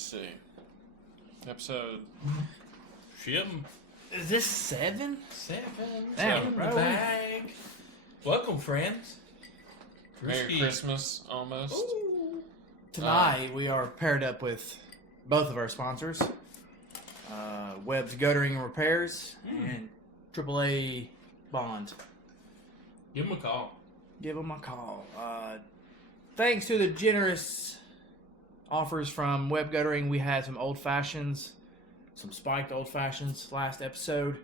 let's see. Episode. Is this 7? 7. Damn, 7 in bro. the bag. Welcome, friends. Merry Christmas, almost. Ooh. Tonight, we are paired up with both of our sponsors. Webb's Guttering and Repairs and AAA Bond. Give him a call. Give them a call. Thanks to the generous offers from Webb Guttering, we had some old fashions, some spiked old fashions last episode.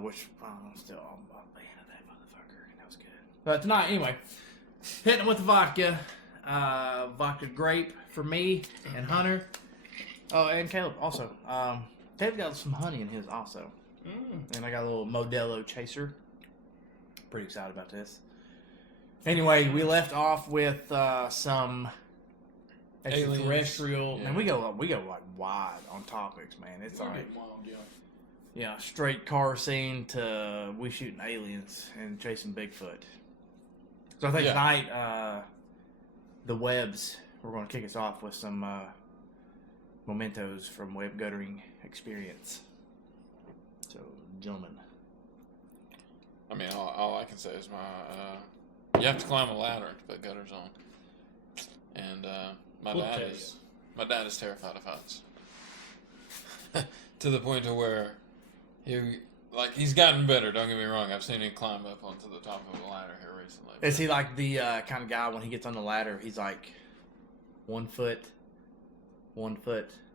Which I'm still I'm a fan of that motherfucker. That was good. But tonight, anyway, hitting it with the vodka. Vodka grape for me and Hunter. Oh, and Caleb also. Caleb got some honey in his also. And I got a little Modelo chaser. Pretty excited about this. Anyway, we left off with some extraterrestrial. Yeah. Man, we go like wide on topics, man. It's like wild, yeah, straight car scene to we shooting aliens and chasing Bigfoot. So I think tonight, the Webbs, we're going to kick us off with some mementos from Webb Guttering experience. So, gentlemen. I mean, all I can say is you have to climb a ladder to put gutters on. And my dad is terrified of heights. To the point to where he's gotten better, don't get me wrong. I've seen him climb up onto the top of a ladder here recently. Is he like the kind of guy when he gets on the ladder, he's like 1 foot?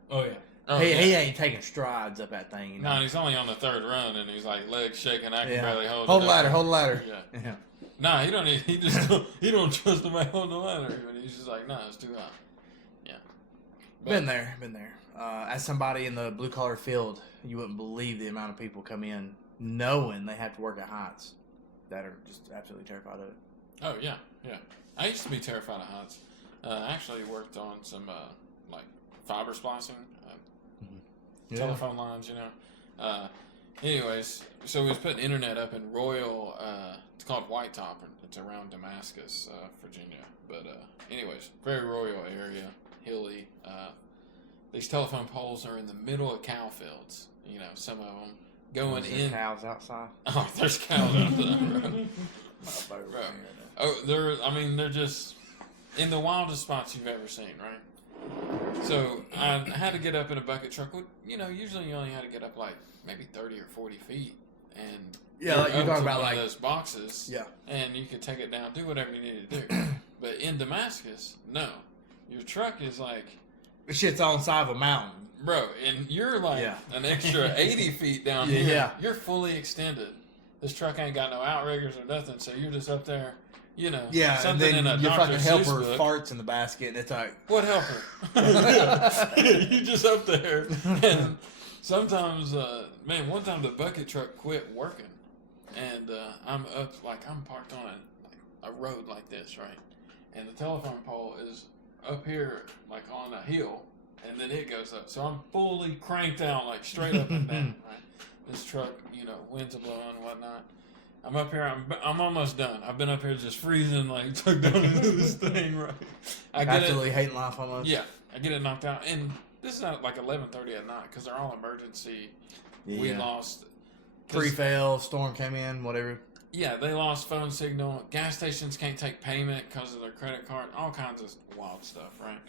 Oh, yeah. He ain't taking strides up that thing. You know? No, and he's only on the third run, and he's like legs shaking. I can barely hold it. Hold the ladder. Yeah. Nah, he don't need. He don't trust him out on the ladder. Even he's just like, nah, it's too high. Yeah. But, Been there. As somebody in the blue collar field, you wouldn't believe the amount of people come in knowing they have to work at heights that are just absolutely terrified of it. Oh yeah. I used to be terrified of heights. I actually worked on some like fiber splicing, telephone lines. You know. Anyways, so we was putting internet up in Royal. It's called White Top. It's around Damascus, Virginia. But anyways, very royal area, hilly. These telephone poles are in the middle of cow fields. You know, some of them going in. Cows outside. Oh, there's cows outside, bro. Oh, they're just in the wildest spots you've ever seen, right? So I had to get up in a bucket truck. You know, usually you only had to get up like maybe 30 or 40 feet, and like you're talking about one like of those boxes. Yeah. And you could take it down, do whatever you need to do. But in Damascus, no, your truck is like. The shit's on the side of a mountain. Bro, and you're like an extra 80 feet down here. Yeah. You're fully extended. This truck ain't got no outriggers or nothing, so you're just up there, you know. Yeah, something and then in a your Dr. fucking Seuss helper book. farts in the basket, and it's like... What helper? You just up there. And sometimes, one time the bucket truck quit working. And I'm parked on a road like this, right? And the telephone pole is up here, like on a hill, and then it goes up. So I'm fully cranked out, like straight up and down, right? This truck, you know, winds are blowing and whatnot. I'm up here, I'm almost done. I've been up here just freezing, like tucked down into this thing, right? I get absolutely hating life almost. Yeah, I get it knocked out. And this is not like 11:30 at night, because they're all emergency. Yeah. We lost. Pre-fail, storm came in, whatever. Yeah, they lost phone signal. Gas stations can't take payment because of their credit card. All kinds of wild stuff, right?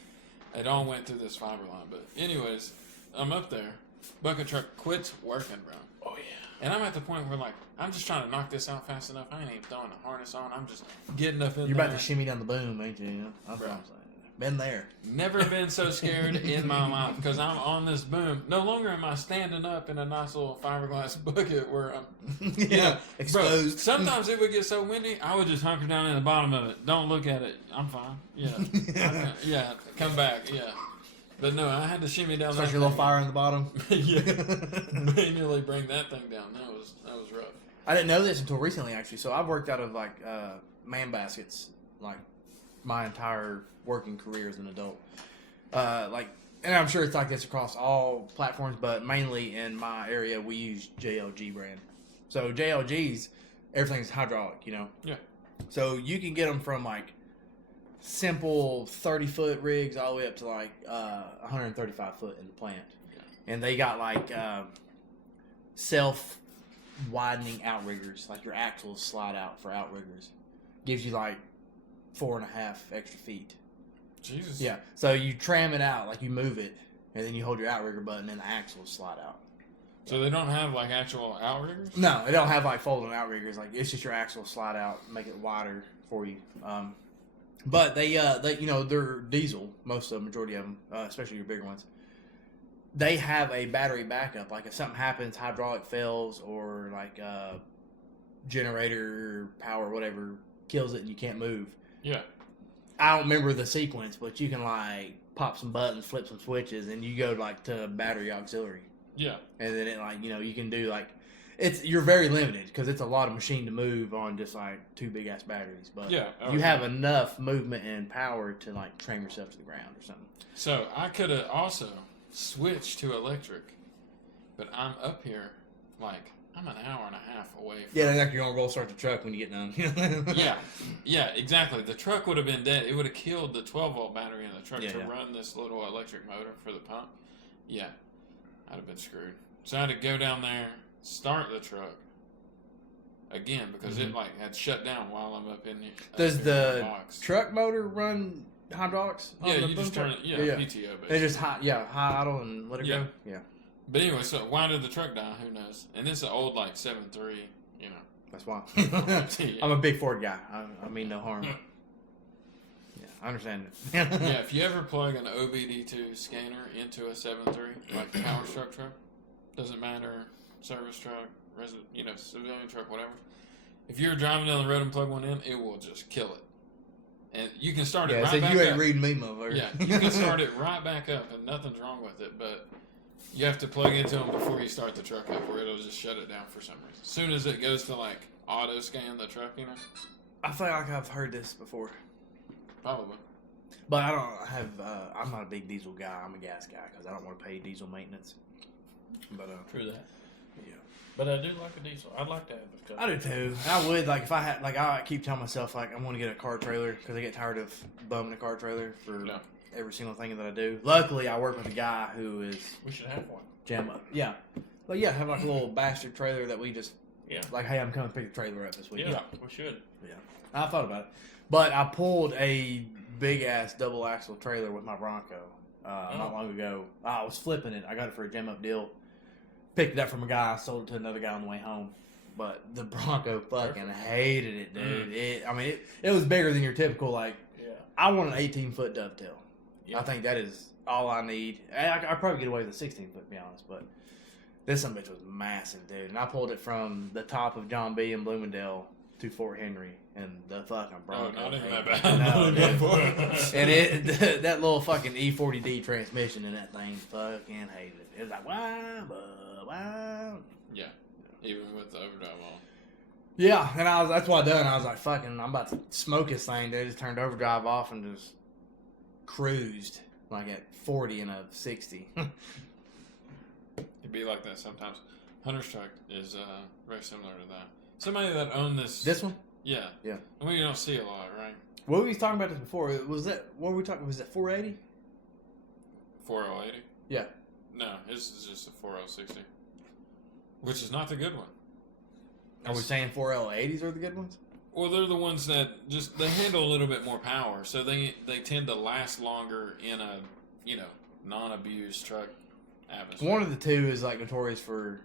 It all went through this fiber line. But anyways, I'm up there. Bucket truck quits working, bro. Oh, yeah. And I'm at the point where, like, I'm just trying to knock this out fast enough. I ain't even throwing a harness on. I'm just getting up in there. You're about to shimmy down the boom, ain't you? That's what I'm saying. Been there. Never been so scared in my life because I'm on this boom. No longer am I standing up in a nice little fiberglass bucket where I'm exposed. Bro, sometimes it would get so windy, I would just hunker down in the bottom of it. Don't look at it. I'm fine. Yeah. Come back. Yeah. But no, I had to shimmy down. Start your little fire in the bottom. Yeah. Manually bring that thing down. That was rough. I didn't know this until recently, actually. So I've worked out of like man baskets, like my entire working career as an adult. And I'm sure it's like this across all platforms, but mainly in my area, we use JLG brand. So JLGs, everything's hydraulic, you know? Yeah. So you can get them from like simple 30-foot rigs all the way up to like 135 foot in the plant. Yeah. And they got like self-widening outriggers, like your axles slide out for outriggers. Gives you like 4.5 extra feet. Jesus. Yeah. So you tram it out, like you move it, and then you hold your outrigger button and the axles slide out. So they don't have like actual outriggers? No, they don't have like folding outriggers. Like it's just your axle slide out, make it wider for you. But they they're diesel. Most of them, majority of them, especially your bigger ones. They have a battery backup. Like if something happens, hydraulic fails, or like generator power, whatever, kills it and you can't move. Yeah. I don't remember the sequence, but you can like pop some buttons, flip some switches, and you go like to battery auxiliary. Yeah. And then it like, you can do like, you're very limited because it's a lot of machine to move on just like 2 big ass batteries. But yeah, you have enough movement and power to like tram yourself to the ground or something. So I could have also switched to electric, but I'm up here like I'm an hour and a half away from... Yeah, like you're gonna roll start the truck when you get done. yeah, exactly. The truck would have been dead. It would have killed the 12-volt battery in the truck to run this little electric motor for the pump. Yeah, I'd have been screwed. So I had to go down there, start the truck again because it like had shut down while I'm up in the Does the box. Truck motor run hydraulics? Yeah, you just turn it. Yeah, PTO basically. They just high idle and let it go. Yeah. But anyway, so why did the truck die? Who knows? And it's an old like 7.3. You know. That's why. I'm a big Ford guy. I mean no harm. Yeah, I understand it. Yeah, if you ever plug an OBD2 scanner into a 7.3, like a power truck, doesn't matter, service truck, civilian truck, whatever. If you're driving down the road and plug one in, it will just kill it. And you can start it right back up. Yeah, so you ain't reading me, motherfucker. Yeah, you can start it right back up, and nothing's wrong with it, but you have to plug into them before you start the truck up, or it'll just shut it down for some reason. As soon as it goes to, like, auto scan the truck, I feel like I've heard this before. Probably. But I don't have, I'm not a big diesel guy. I'm a gas guy because I don't want to pay diesel maintenance. But True that. Yeah. But I do like a diesel. I'd like to have a couple. I do too. I would, like, if I had, like, I keep telling myself, like, I want to get a car trailer because I get tired of bumming a car trailer for every single thing that I do. Luckily, I work with a guy who is... We should have one. Jam up. Yeah. Well, yeah, have like a little bastard trailer that we just... Yeah. Like, hey, I'm coming to pick the trailer up this week. Yeah, we should. Yeah. I thought about it. But I pulled a big-ass double-axle trailer with my Bronco not long ago. I was flipping it. I got it for a jam-up deal. Picked it up from a guy, sold it to another guy on the way home. But the Bronco fucking hated it, dude. It was bigger than your typical, like... Yeah. I want an 18-foot dovetail. Yeah. I think that is all I need. I'd probably get away with a 16-foot, to be honest, but this son of a bitch was massive, dude. And I pulled it from the top of John B. in Bloomingdale to Fort Henry, and the fucking Bronco. Oh, not even that bad. bad. No, dude. And that little fucking E40D transmission in that thing fucking hated it. It was like, wow, wow. Yeah, even with the overdrive on. Yeah, and that's what I done. I was like, fucking, I'm about to smoke this thing, dude. Just turned overdrive off and just cruised like at 40 and a 60. It'd be like that sometimes. Hunter's truck is very similar to that. Somebody that owned this. This one? Yeah. Yeah. I mean, you don't see a lot, right? What were we talking about this before? Was that what were we talking? Was it 480? 4080. Yeah. No, this is just a 4060, which is not the good one. Are we saying 4L80s are the good ones? Well, they're the ones that just they handle a little bit more power, so they tend to last longer in a non-abused truck atmosphere. One of the two is like notorious for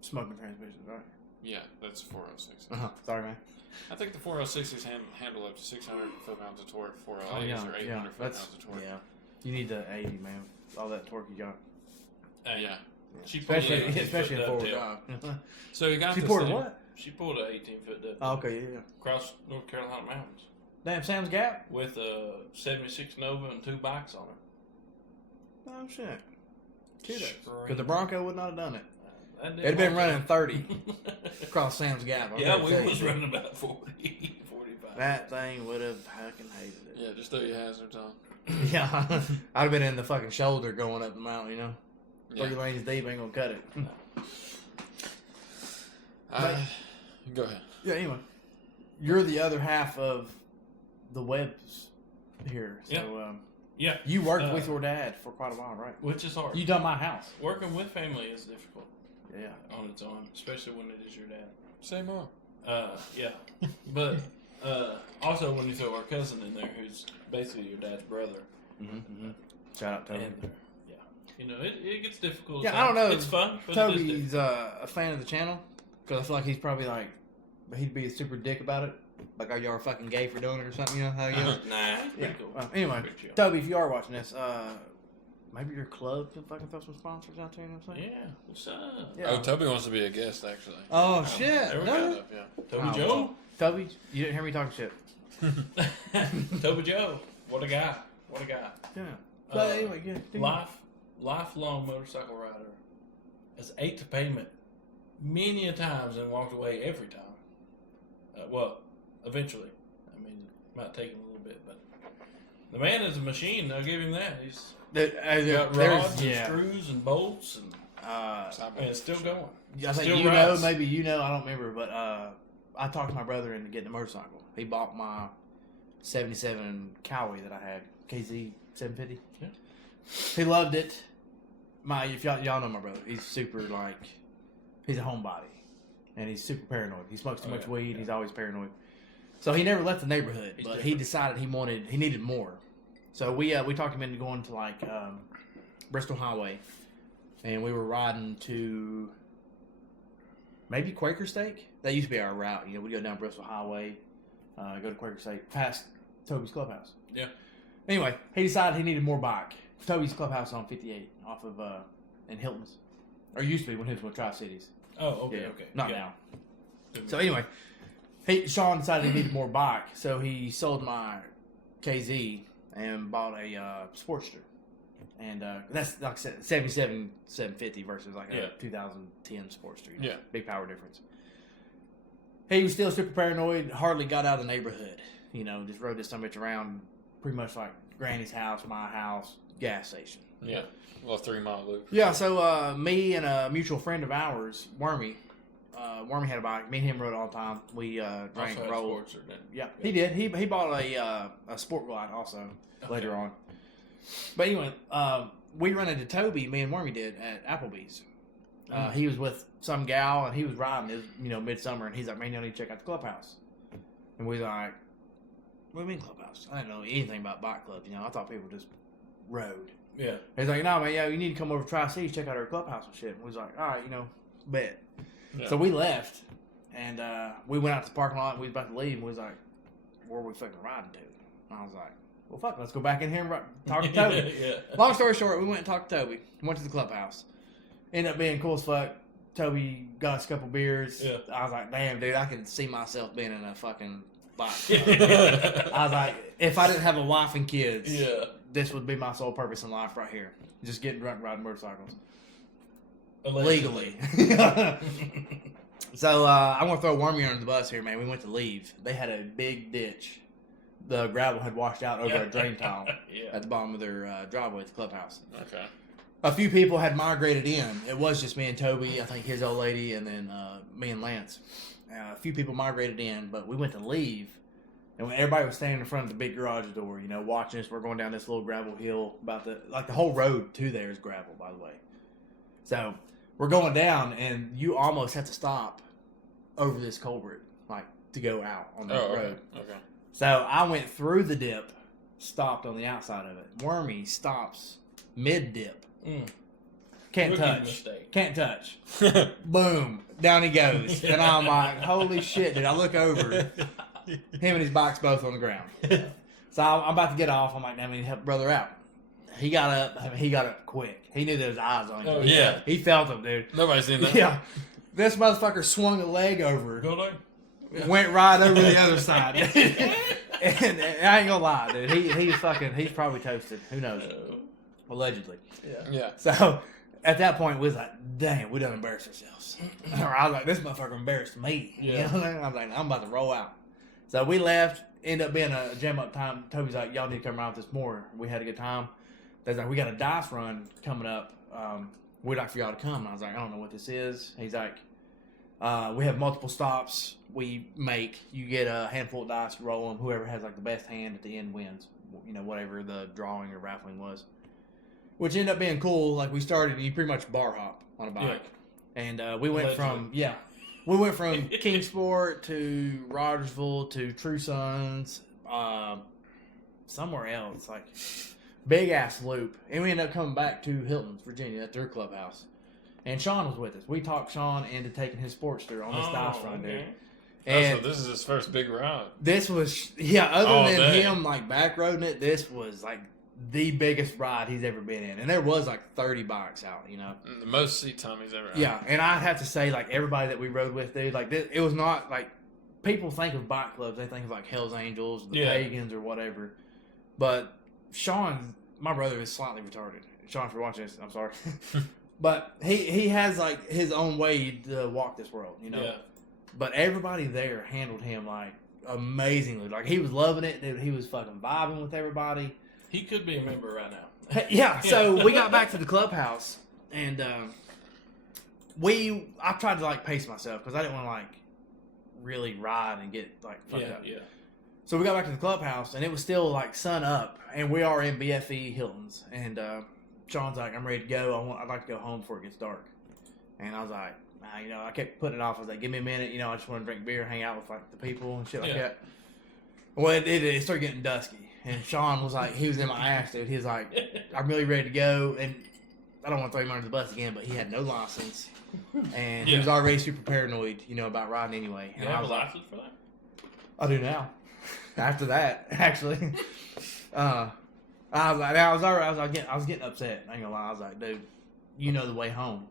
smoking transmissions, right? Yeah, that's 406. Sorry, man. I think the 406s handle up to 600 foot-pounds of torque. 408s are 800 foot-pounds of torque. Yeah, you need the 80, man. All that torque you got. Yeah. Especially in forward drive. So you got she this poured thing. What? She pulled an 18-foot depth. Oh, okay, yeah. Across North Carolina mountains. Damn, Sam's Gap? With a 76 Nova and 2 bikes on it. Oh, shit. Because the Bronco would not have done it. It'd have been running 30 across Sam's Gap. Yeah, we was running about 40, 45. That thing would have fucking hated it. Yeah, just throw your hazards on. Yeah, I'd have been in the fucking shoulder going up the mountain, you know? Yeah. 3 lanes deep ain't gonna cut it. Go ahead. Yeah, anyway. You're the other half of the Webb's here. So Yeah. Yeah. you worked with your dad for quite a while, right? Which is hard. You done my house. Working with family is difficult Yeah. on its own, especially when it is your dad. Same on. Yeah. But also when you throw our cousin in there, who's basically your dad's brother. Mm-hmm. Shout out Toby. And, yeah. You know, it gets difficult. Yeah, I don't know. It's fun. But it is Toby's a fan of the channel because I feel like he's probably like he'd be a super dick about it, like are y'all fucking gay for doing it or something? You know how he is. Nah, it's Yeah. pretty cool. Well, anyway, Pretty chill. Toby, if you are watching this, maybe your club can fucking throw some sponsors out there. You know what I'm saying? Yeah. What's up? Yeah. Oh, Toby wants to be a guest, actually. Oh shit! There we No. go. Yeah. Toby Oh, Joe. Toby, you didn't hear me talking shit. Toby Joe. What a guy. What a guy. Yeah. But anyway, yeah. do you- Lifelong motorcycle rider. Has ate to payment many a times and walked away every time. Well, eventually. I mean, it might take him a little bit, but the man is a machine. I'll give him that. He's got rods and screws and bolts, and it's still going. I think Still you rides. know, maybe you know, I don't remember, but I talked my brother into getting a motorcycle. He bought my 77 Cowie that I had, KZ 750. Yeah. He loved it. If y'all know my brother, he's super he's a homebody, and he's super paranoid. He smokes too much weed. Yeah. He's always paranoid. So he never left the neighborhood, He's but different. he decided he needed more. So we talked him into going to Bristol Highway, and we were riding to maybe Quaker Steak. That used to be our route. You know, we'd go down Bristol Highway, go to Quaker Steak, past Toby's Clubhouse. Yeah. Anyway, he decided he needed more bike. Toby's Clubhouse on 58 off of in Hilton's, or used to be when he was with Tri-Cities. Oh, okay, Yeah, okay. not Yeah. now. So anyway, Sean decided he needed more bike, so he sold my KZ and bought a Sportster. And that's like I said, 77 750 versus like a 2010 Sportster. You know? Yeah. Big power difference. He was still super paranoid, hardly got out of the neighborhood. You know, just rode this son of a bitch around pretty much like Granny's house, my house, gas station. Yeah. Well, 3 mile loop. Yeah, so me and a mutual friend of ours, Wormy had a bike. Me and him rode all the time. We drank, Also had rolled. Sportster, didn't Yeah, he did. He bought a Sport Glide also later on. But anyway, we run into Toby, me and Wormy did, at Applebee's. He was with some gal, and he was riding. It was, midsummer, and he's like, man, you need to check out the clubhouse. And we was like, what do you mean clubhouse? I didn't know anything about bike clubs. I thought people just rode. Yeah. He's like, no, man, you need to come over to Tri-Cities, check out our clubhouse and shit. And we was like, all right, bet. Yeah. So we left, and we went out to the parking lot, and we was about to leave, and we was like, where are we fucking riding to? And I was like, well, fuck, let's go back in here and talk to Toby. Yeah. Long story short, we went and talked to Toby, went to the clubhouse. Ended up being cool as fuck. Toby got us a couple beers. Yeah. I was like, damn, dude, I can see myself being in a fucking bike. Yeah. I was like, if I didn't have a wife and kids, Yeah. this would be my sole purpose in life right here. Just getting drunk and riding motorcycles. Allegedly. Legally. So I'm going to throw Wormy under the bus here, man. We went to leave. They had a big ditch. The gravel had washed out over a drain tile Yeah. at the bottom of their driveway at the clubhouse. Okay. A few people had migrated in. It was just me and Toby, I think his old lady, and then me and Lance. A few people migrated in, but we went to leave, and when everybody was standing in front of the big garage door, watching us. We're going down this little gravel hill. The whole road to there is gravel, by the way. So we're going down, and you almost have to stop over this culvert, to go out on the road. Okay. So I went through the dip, stopped on the outside of it. Wormy stops mid-dip. Can't Rookie touch. mistake. Can't touch. Boom. Down he goes. And I'm like, holy shit, dude. I look over. Him and his bike's both on the ground. So I'm about to get off. I'm like, I mean, help brother out. He got up. He got up quick. He knew there was eyes on him. Oh, yeah. He felt him, dude. Nobody's seen that. Yeah. This motherfucker swung a leg over. Go there. Went right over the other side. and I ain't gonna lie, dude. He's probably toasted. Who knows? Allegedly. Yeah. Yeah. So at that point, we was like, damn, we done embarrassed ourselves. I was like, this motherfucker embarrassed me. Yeah. You know what I mean? I was like, I'm about to roll out. So we left. Ended up being a jam up time. Toby's like, y'all need to come around with this more. We had a good time. They's like, we got a dice run coming up. We'd like for y'all to come. And I was like, I don't know what this is. He's like, we have multiple stops we make. You get a handful of dice, roll them. Whoever has the best hand at the end wins. whatever the drawing or raffling was. Which ended up being cool. Like, we started, you pretty much bar hop on a bike. Yeah. And we went from Kingsport to Rogersville to True Sons, somewhere else, like big ass loop. And we ended up coming back to Hilton's, Virginia, at their clubhouse. And Sean was with us. We talked Sean into taking his Sportster on the Styles Front, dude. And so this is his first big ride. this was, other than him like back roading it, this was like the biggest ride he's ever been in. And there was like 30 bikes out, The most seat time he's ever had. Yeah, and I have to say, like, everybody that we rode with, dude, like, it was not, like, people think of bike clubs, they think of, like, Hell's Angels, the Pagans, or whatever. But Sean, my brother, is slightly retarded. Sean, if you're watching this, I'm sorry. But he has, like, his own way to walk this world, Yeah. But everybody there handled him, like, amazingly. Like, he was loving it, dude. He was fucking vibing with everybody. He could be a member right now. Yeah, so we got back to the clubhouse, and I tried to, like, pace myself, because I didn't want to, like, really ride and get, like, fucked up. Yeah. So we got back to the clubhouse, and it was still, like, sun up, and we are in BFE Hilton's, and Sean's like, I'm ready to go. I'd like to go home before it gets dark. And I was like, I kept putting it off. I was like, give me a minute. I just want to drink beer, hang out with, like, the people and shit like that. Well, it started getting dusky. And Sean was like, he was in my ass, dude. He was like, I'm really ready to go. And I don't want to throw him under the bus again, but he had no license. And he was already super paranoid, about riding anyway. And You I have was a like, license for that? I do now. After that, actually. I was like, I was getting upset. I ain't gonna lie. I was like, dude, you know the way home.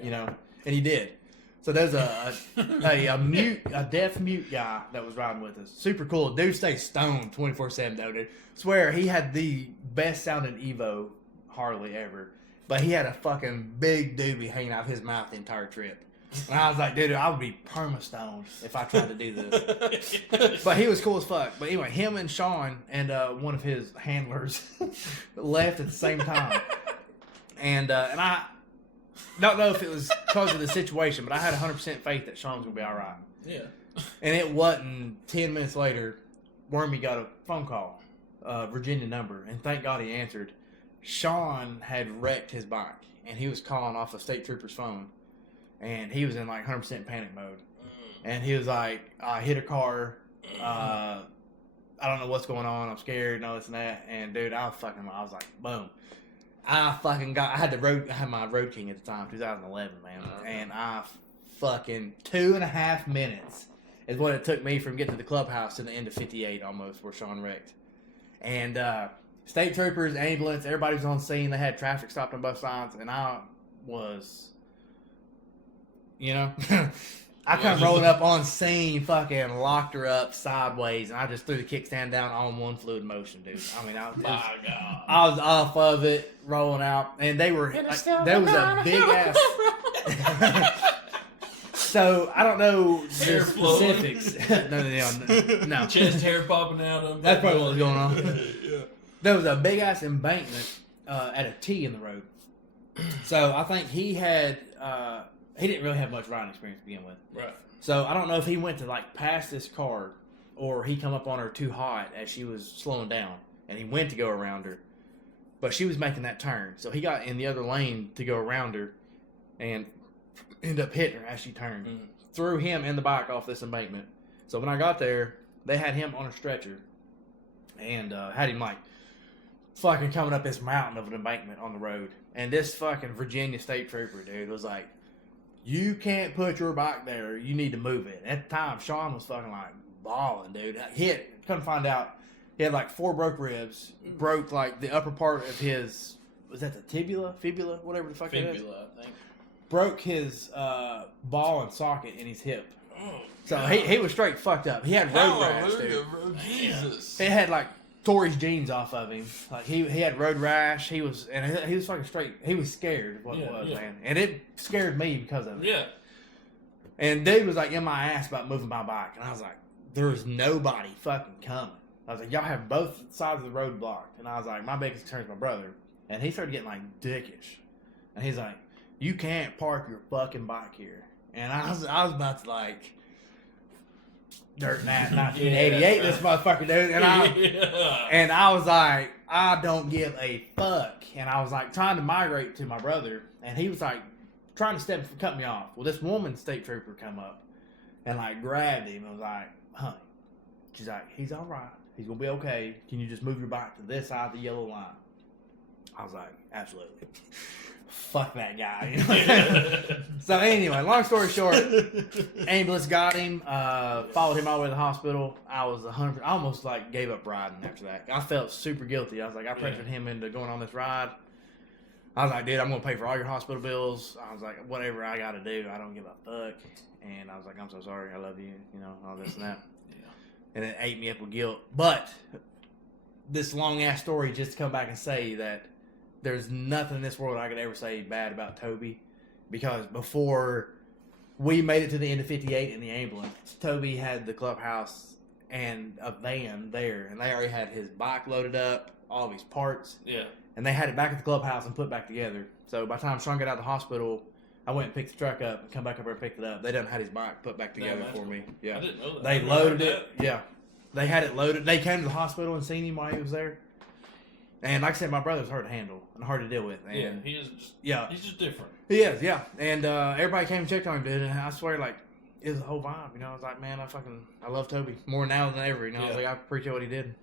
And he did. So there's a deaf mute guy that was riding with us. Super cool. Dude stays stoned 24/7 though, dude. Swear he had the best sounding Evo Harley ever. But he had a fucking big doobie hanging out of his mouth the entire trip. And I was like, dude, I would be perma-stoned if I tried to do this. But he was cool as fuck. But anyway, him and Sean and one of his handlers left at the same time. And I don't know if it was because of the situation, but I had 100% faith that Sean was going to be all right. Yeah. And it wasn't 10 minutes later, Wormy got a phone call, Virginia number, and thank God he answered. Sean had wrecked his bike, and he was calling off a state trooper's phone, and he was in like 100% panic mode. And he was like, I hit a car, I don't know what's going on, I'm scared, and all this and that. And dude, I was like, boom. I had my Road King at the time, 2011, man. And I fucking 2.5 minutes is what it took me from getting to the clubhouse to the end of 58 almost, where Sean wrecked. And state troopers, ambulance, everybody was on scene. They had traffic stopped on both sides, and I was, I come rolling up on scene, fucking locked her up sideways, and I just threw the kickstand down on one fluid motion, dude. I mean, I was off of it, rolling out, and they were, there was a big ass. So I don't know the specifics. No. Chest hair popping out of him. That's probably what was going on. There was a big ass embankment at a T in the road. So I think he had. He didn't really have much riding experience to begin with. Right. So I don't know if he went to like pass this car or he come up on her too hot as she was slowing down and he went to go around her. But she was making that turn. So he got in the other lane to go around her and ended up hitting her as she turned. Mm. Threw him and the bike off this embankment. So when I got there, they had him on a stretcher and had him like fucking coming up this mountain of an embankment on the road. And this fucking Virginia state trooper, dude, was like, you can't put your bike there. You need to move it. At the time, Sean was fucking like balling, dude. Couldn't find out. He had like 4 broke ribs. Broke like the upper part of his, was that the fibula, whatever the fuck it is? Fibula, I think. Broke his ball and socket in his hip. So he was straight fucked up. He had road rash, dude. Bro, Jesus. It had like tore his jeans off of him. Like he had road rash. He was fucking straight. He was scared of what it was, man. And it scared me because of it. Yeah. And dude was like in my ass about moving my bike. And I was like, there's nobody fucking coming. I was like, y'all have both sides of the road blocked. And I was like, my biggest concern is my brother. And he started getting like dickish. And he's like, you can't park your fucking bike here. And I was about to like, Dirt Nat 1988, this motherfucker, dude. And I was like, I don't give a fuck. And I was like trying to migrate to my brother, and he was like trying to cut me off. Well, this woman state trooper come up and like grabbed him and was like, honey, she's like, he's all right. He's going to be okay. Can you just move your bike to this side of the yellow line? I was like, absolutely. Fuck that guy. So anyway, long story short, ambulance got him, followed him all the way to the hospital. I was 100. I almost like gave up riding after that. I felt super guilty. I was like, I pressured him into going on this ride. I was like, dude, I'm going to pay for all your hospital bills. I was like, whatever I got to do, I don't give a fuck. And I was like, I'm so sorry. I love you. You know, all this and that. Yeah. And it ate me up with guilt. But this long ass story just to come back and say that there's nothing in this world I could ever say bad about Toby, because before we made it to the end of 58 in the ambulance, Toby had the clubhouse and a van there, and they already had his bike loaded up, all of his parts. Yeah. And they had it back at the clubhouse and put back together. So by the time Sean got out of the hospital, I went and picked the truck up and come back up there and picked it up. They done had his bike put back together for me. Yeah. I didn't know that. They loaded it. Yeah. They had it loaded. They came to the hospital and seen him while he was there. And like I said, my brother's hard to handle and hard to deal with. And yeah, he is. He's just different. He is, yeah. And everybody came and checked on him, dude. And I swear, like, it was a whole vibe. You know, I was like, man, I love Toby more now than ever. You know, I was like, I appreciate what he did.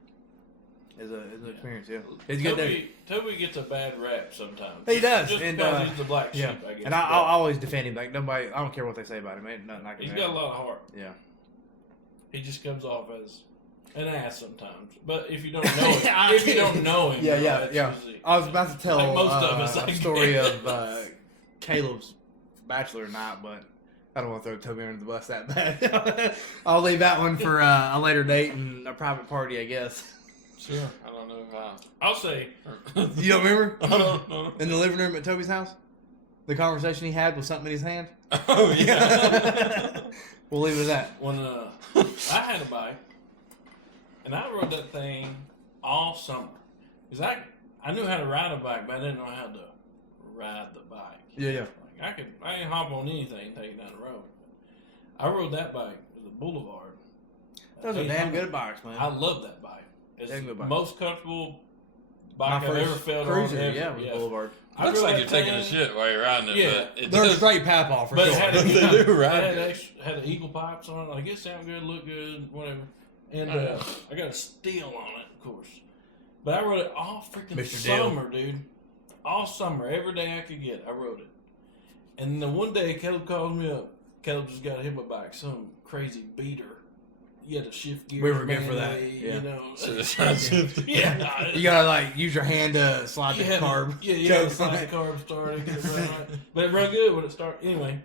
It's an experience, yeah. It's good dude. Toby gets a bad rap sometimes. He does, just and because he's the black sheep, I guess. And I always defend him. Like nobody, I don't care what they say about him. Ain't nothing I can. He's got a lot of heart. Yeah. He just comes off as an ass sometimes, but if you don't know it, if you don't know him, yeah. I was about to tell like most of us, a story of Caleb's bachelor night, but I don't want to throw Toby under the bus that bad. I'll leave that one for a later date and a private party, I guess. Sure. I don't know if I'll say. You don't remember? I don't know. In the living room at Toby's house, the conversation he had with something in his hand. Oh yeah. We'll leave it at that. When I had a bike, and I rode that thing all summer, because I knew how to ride a bike, but I didn't know how to ride the bike. Yeah. Like I ain't hop on anything and take it down the road. I rode that bike. It was a Boulevard. Those are damn good bikes, man. I love that bike. It's the most comfortable My bike I've ever felt cruiser, on. Yeah, with Boulevard. Looks like you're taking a shit while you're riding it. Yeah, but they're straight pap off for but sure. They do ride. Had the eagle pipes on it. Like it sounded good, looked good, whatever. And I got a steel on it, of course. But I rode it all freaking Mr. summer, dude. All summer, every day I could get, I rode it. And then one day, Caleb calls me up. Caleb just got hit my bike, some crazy beater. You had to shift gears. We were good for that. Yeah. You know. Yeah. You gotta like use your hand to slide the carb. Yeah, you gotta slide the carb start. But it run good when it started. Anyway,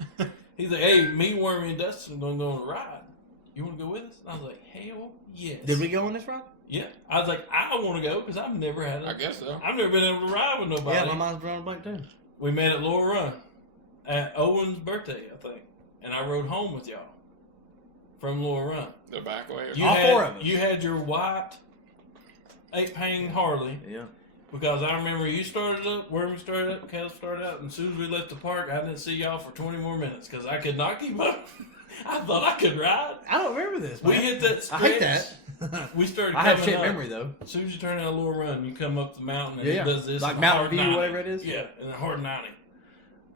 he's like, "Hey, me, Wormy, and Dustin are gonna go on a ride. You want to go with us?" And I was like, "Hell yes." Did we go on this ride? Yeah. I was like, "I want to go because I've never had. I guess so. I've never been able to ride with nobody." Yeah, my mom's been on a bike too. We met at Laurel Run at Owen's birthday, I think, and I rode home with y'all from Laurel Run. The back way. Four of us. You had your white 8-pane Harley. Yeah. Because I remember you started up, Wormy started up, Cal started up, and as soon as we left the park, I didn't see y'all for 20 more minutes because I could not keep up. I thought I could ride. I don't remember this, man. We hit that stretch. I hate that. We started I coming have shit up. memory, though. As soon as you turn out a little run, you come up the mountain and it does this. Like Mountain View, 90. whatever it is? Yeah, and a hard 90.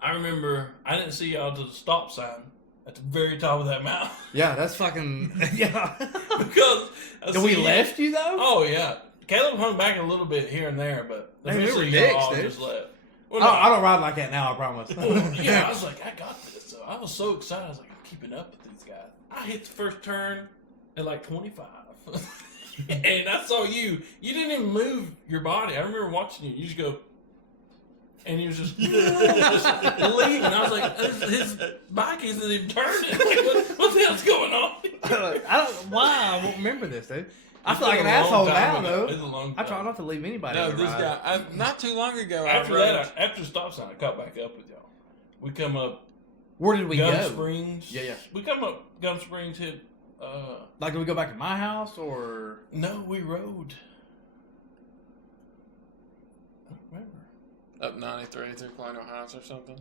I remember I didn't see y'all to the stop sign at the very top of that mountain. Yeah, that's fucking... Yeah. Because... Did we left you, though? Oh, yeah. Caleb hung back a little bit here and there, but we were y'all dicks, all dude. just left. Well, I don't ride like that now, I promise. Yeah, I was like, I got this. So I was so excited. I was like, I'm keeping up with these guys. I hit the first turn at like 25. And I saw you. You didn't even move your body. I remember watching you. You just go... And he was just leaving. I was like, his bike isn't even turning. Like, what the hell's going on? Why? I won't remember this, dude. I feel like an asshole now, though. It's a long time. I try not to leave anybody. No, this guy. Not too long ago. After that, after the stop sign, I caught back up with y'all. We come up. Where did we Gum go? Springs. Yeah. We come up Gum Springs. Hit. Like, did we go back to my house or? No, we rode. I don't remember. Up 93 through Colonial Heights or something.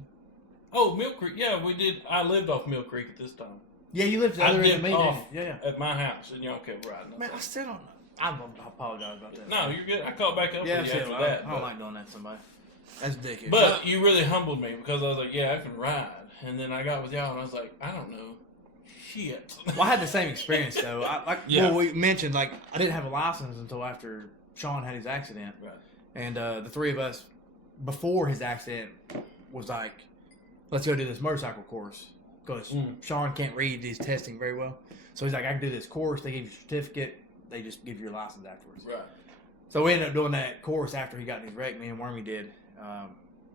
Oh, Mill Creek. Yeah, we did. I lived off Mill Creek at this time. Yeah, you lived the I other end of dipped me, didn't off you? Yeah. at my house, and y'all kept riding. Man, I still don't know. I apologize about that. No, you're good. I caught back up Yeah, with you after I that. don't like doing that to somebody. That's ridiculous. But you really humbled me because I was like, yeah, I can ride. And then I got with y'all, and I was like, I don't know. Shit. Well, I had the same experience, though. Well, we mentioned, like, I didn't have a license until after Sean had his accident. Right. And the three of us, before his accident, was like, let's go do this motorcycle course. Because Sean can't read his testing very well. So he's like, I can do this course. They give you a certificate. They just give you your license afterwards. Right. So we ended up doing that course after he got in his wreck. Me and Wormy did.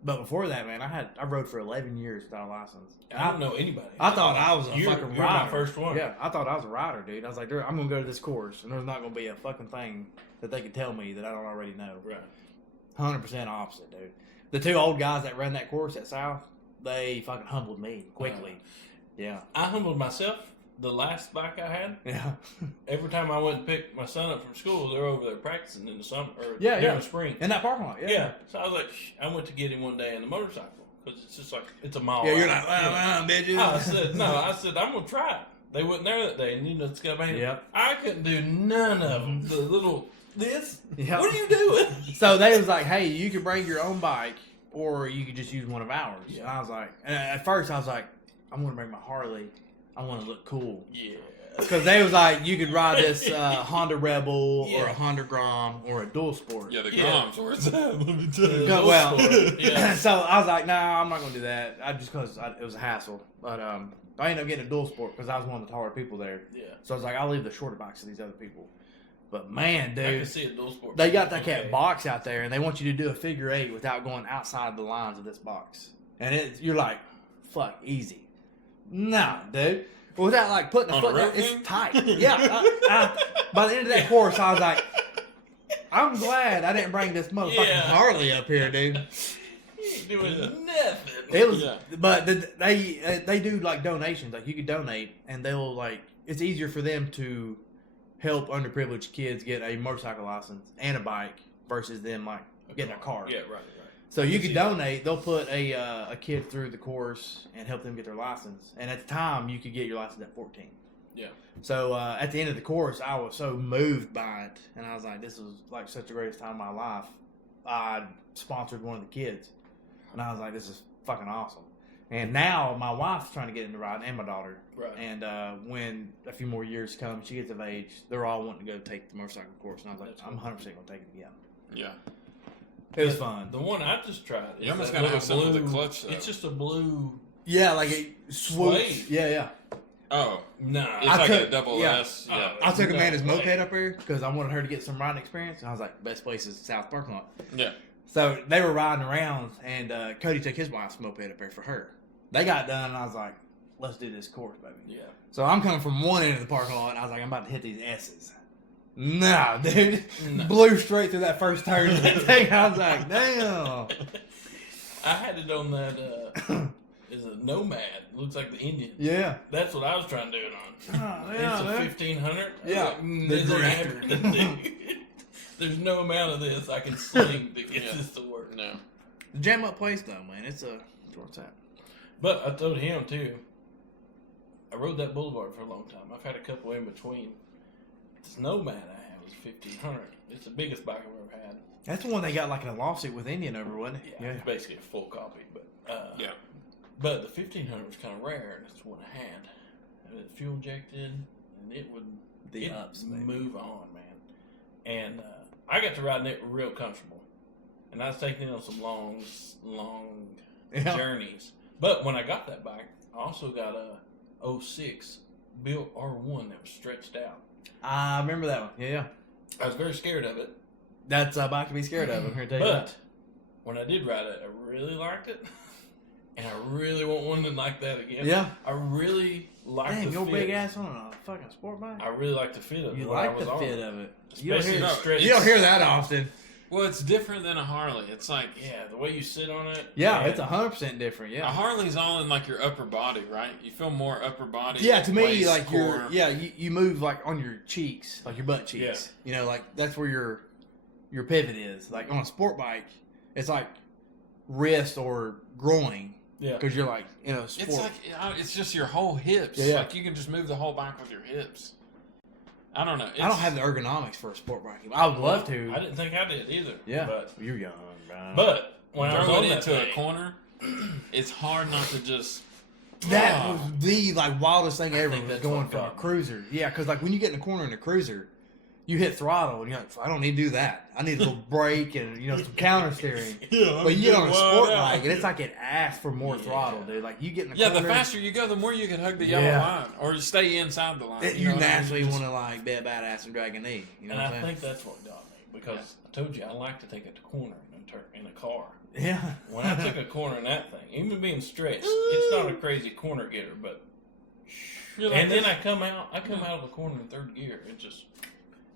But before that, man, I rode for 11 years without a license. I don't know anybody. I thought I was a You're fucking rider. my first one. Yeah, I thought I was a rider, dude. I was like, I'm going to go to this course, and there's not going to be a fucking thing that they can tell me that I don't already know. Right. 100% opposite, dude. The two old guys that ran that course at South, they fucking humbled me quickly. Yeah. I humbled myself. The last bike I had, Yeah. every time I went to pick my son up from school, they were over there practicing in the summer or Yeah, during yeah. the spring. In that parking lot, yeah. Yeah. So I was like, I went to get him one day in the motorcycle because it's just like it's a mile. Yeah, you're out. like, bitch. I said, I'm gonna try it. They wasn't there that day, and you know, it's got my Yep. I couldn't do none of them. The little this. Yep. What are you doing? So they was like, hey, you can bring your own bike, or you could just use one of ours. Yeah. And I was like, and at first I was like, I'm going to bring my Harley. I want to look cool. Yeah. Because they was like, you could ride this Honda Rebel or Yeah. a Honda Grom or a Dual Sport. Yeah, the Yeah. Groms, where's that? Let me tell you. Go- well, Yeah. so I was like, nah, I'm not going to do that. Just because it was a hassle. But I ended up getting a Dual Sport because I was one of the taller people there. Yeah. So I was like, I'll leave the shorter bikes to these other people. But man, I can dude, see a dual sport. they got that Okay. box out there, and they want you to do a figure eight without going outside the lines of this box. And you're like, fuck, easy. Nah, dude. Without like putting a On foot a there, road it's game? tight. Yeah. By the end of that course, I was like, I'm glad I didn't bring this motherfucking Yeah. Harley up here, dude. You ain't doing nothing. It was, Yeah. but they do like donations. Like you could donate, and they'll like it's easier for them to help underprivileged kids get a motorcycle license and a bike versus them like getting a car. Yeah, right. So you I could see that. donate. They'll put a kid through the course and help them get their license. And at the time, you could get your license at 14. Yeah. So at the end of the course, I was so moved by it, and I was like, "This was like such the greatest time of my life." I sponsored one of the kids, and I was like, "This is fucking awesome." And now my wife's trying to get into riding, and my daughter. Right. And when a few more years come, she gets of age, they're all wanting to go take the motorcycle course, and I was like, That's "I'm cool. 100% gonna take it again." Yeah. It was fun. The one I just tried. You almost that gotta have little some of the blue- clutch, though. It's just a blue. Yeah, like it swoops. Suede. Yeah, yeah. Oh, Nah. it's I like took- a double yeah. S. Yeah. I took No Amanda's way. moped up here because I wanted her to get some riding experience, and I was like, "Best place is South Parking Lot." Yeah. So they were riding around, and Cody took his wife's moped up there for her. They got done, and I was like, "Let's do this course, baby." Yeah. So I'm coming from one end of the parking lot, and I was like, "I'm about to hit these S's." Nah, dude, No. blew straight through that first turn. Of that thing, I was like, "Damn." I had it on that. Is a Nomad. Looks like the Indian. Yeah. That's what I was trying to do it on. Oh, It's yeah, a man. 1500. Yeah, Like, the this ain't drifter. happening. There's no amount of this I can sling to get Yeah. this to work. No. The jam up place though, man. It's where it's at. But I told him too. I rode that Boulevard for a long time. I've had a couple in between. This Nomad I have is 1500. It's the biggest bike I've ever had. That's the one they got like in a lawsuit with Indian over, wasn't it? Yeah, it's basically a full copy. But Yeah. But the 1500 was kind of rare, and it's the one I had. And it fuel injected, and it would The it ups, baby. move on, man. And I got to ride in it real comfortable. And I was taking it on some long Yeah. journeys. But when I got that bike, I also got a 06 built R1 that was stretched out. I remember that one. Yeah, yeah. I was very scared of it. That's a bike to be scared of. I'm here to tell you But that. when I did ride it, I really liked it. And I really want one like that again. Yeah. I really like Dang, the your fit. big ass on a fucking sport bike. I really like the fit of it. You when I like was the on fit it. of it. You don't, Especially hear, the stretch. you don't hear that often. Well, it's different than a Harley. It's like Yeah, the way you sit on it. Yeah, man. it's 100% different. a Yeah. Harley's all in like your upper body, right? You feel more upper body. Yeah, to me, waist, like core. you move like on your cheeks, like your butt cheeks. You know, like that's where your pivot is. Like on a sport bike, it's like wrist or groin. Yeah. Because you're like, sport. It's like it's just your whole hips. Yeah. Like you can just move the whole bike with your hips. I don't know. I don't have the ergonomics for a sport bike. I would love to. I didn't think I did either. Yeah. But You're young, bro. But when I was throw on it that into a thing, corner. It's hard not to just. That was the wildest thing ever. think Was that's going what for a got me. cruiser. Yeah, because when you get in the corner in a cruiser, you hit throttle and you're like, I don't need to do that. I need a little brake and some counter steering. Yeah, But you get on a sport out. bike and it's like it asks for more throttle, dude. Like you get in the Yeah, corner. the faster you go, the more you can hug the yellow line, or you stay inside the line. You know what I mean? naturally want to be a badass and drag a knee. You know and what I I'm saying? think that's what got me because I told you I like to take it to corner in a car. Yeah. When I took a corner in that thing, even being stretched, it's not a crazy corner getter, but. You're like And then this. I come out of the corner in third gear.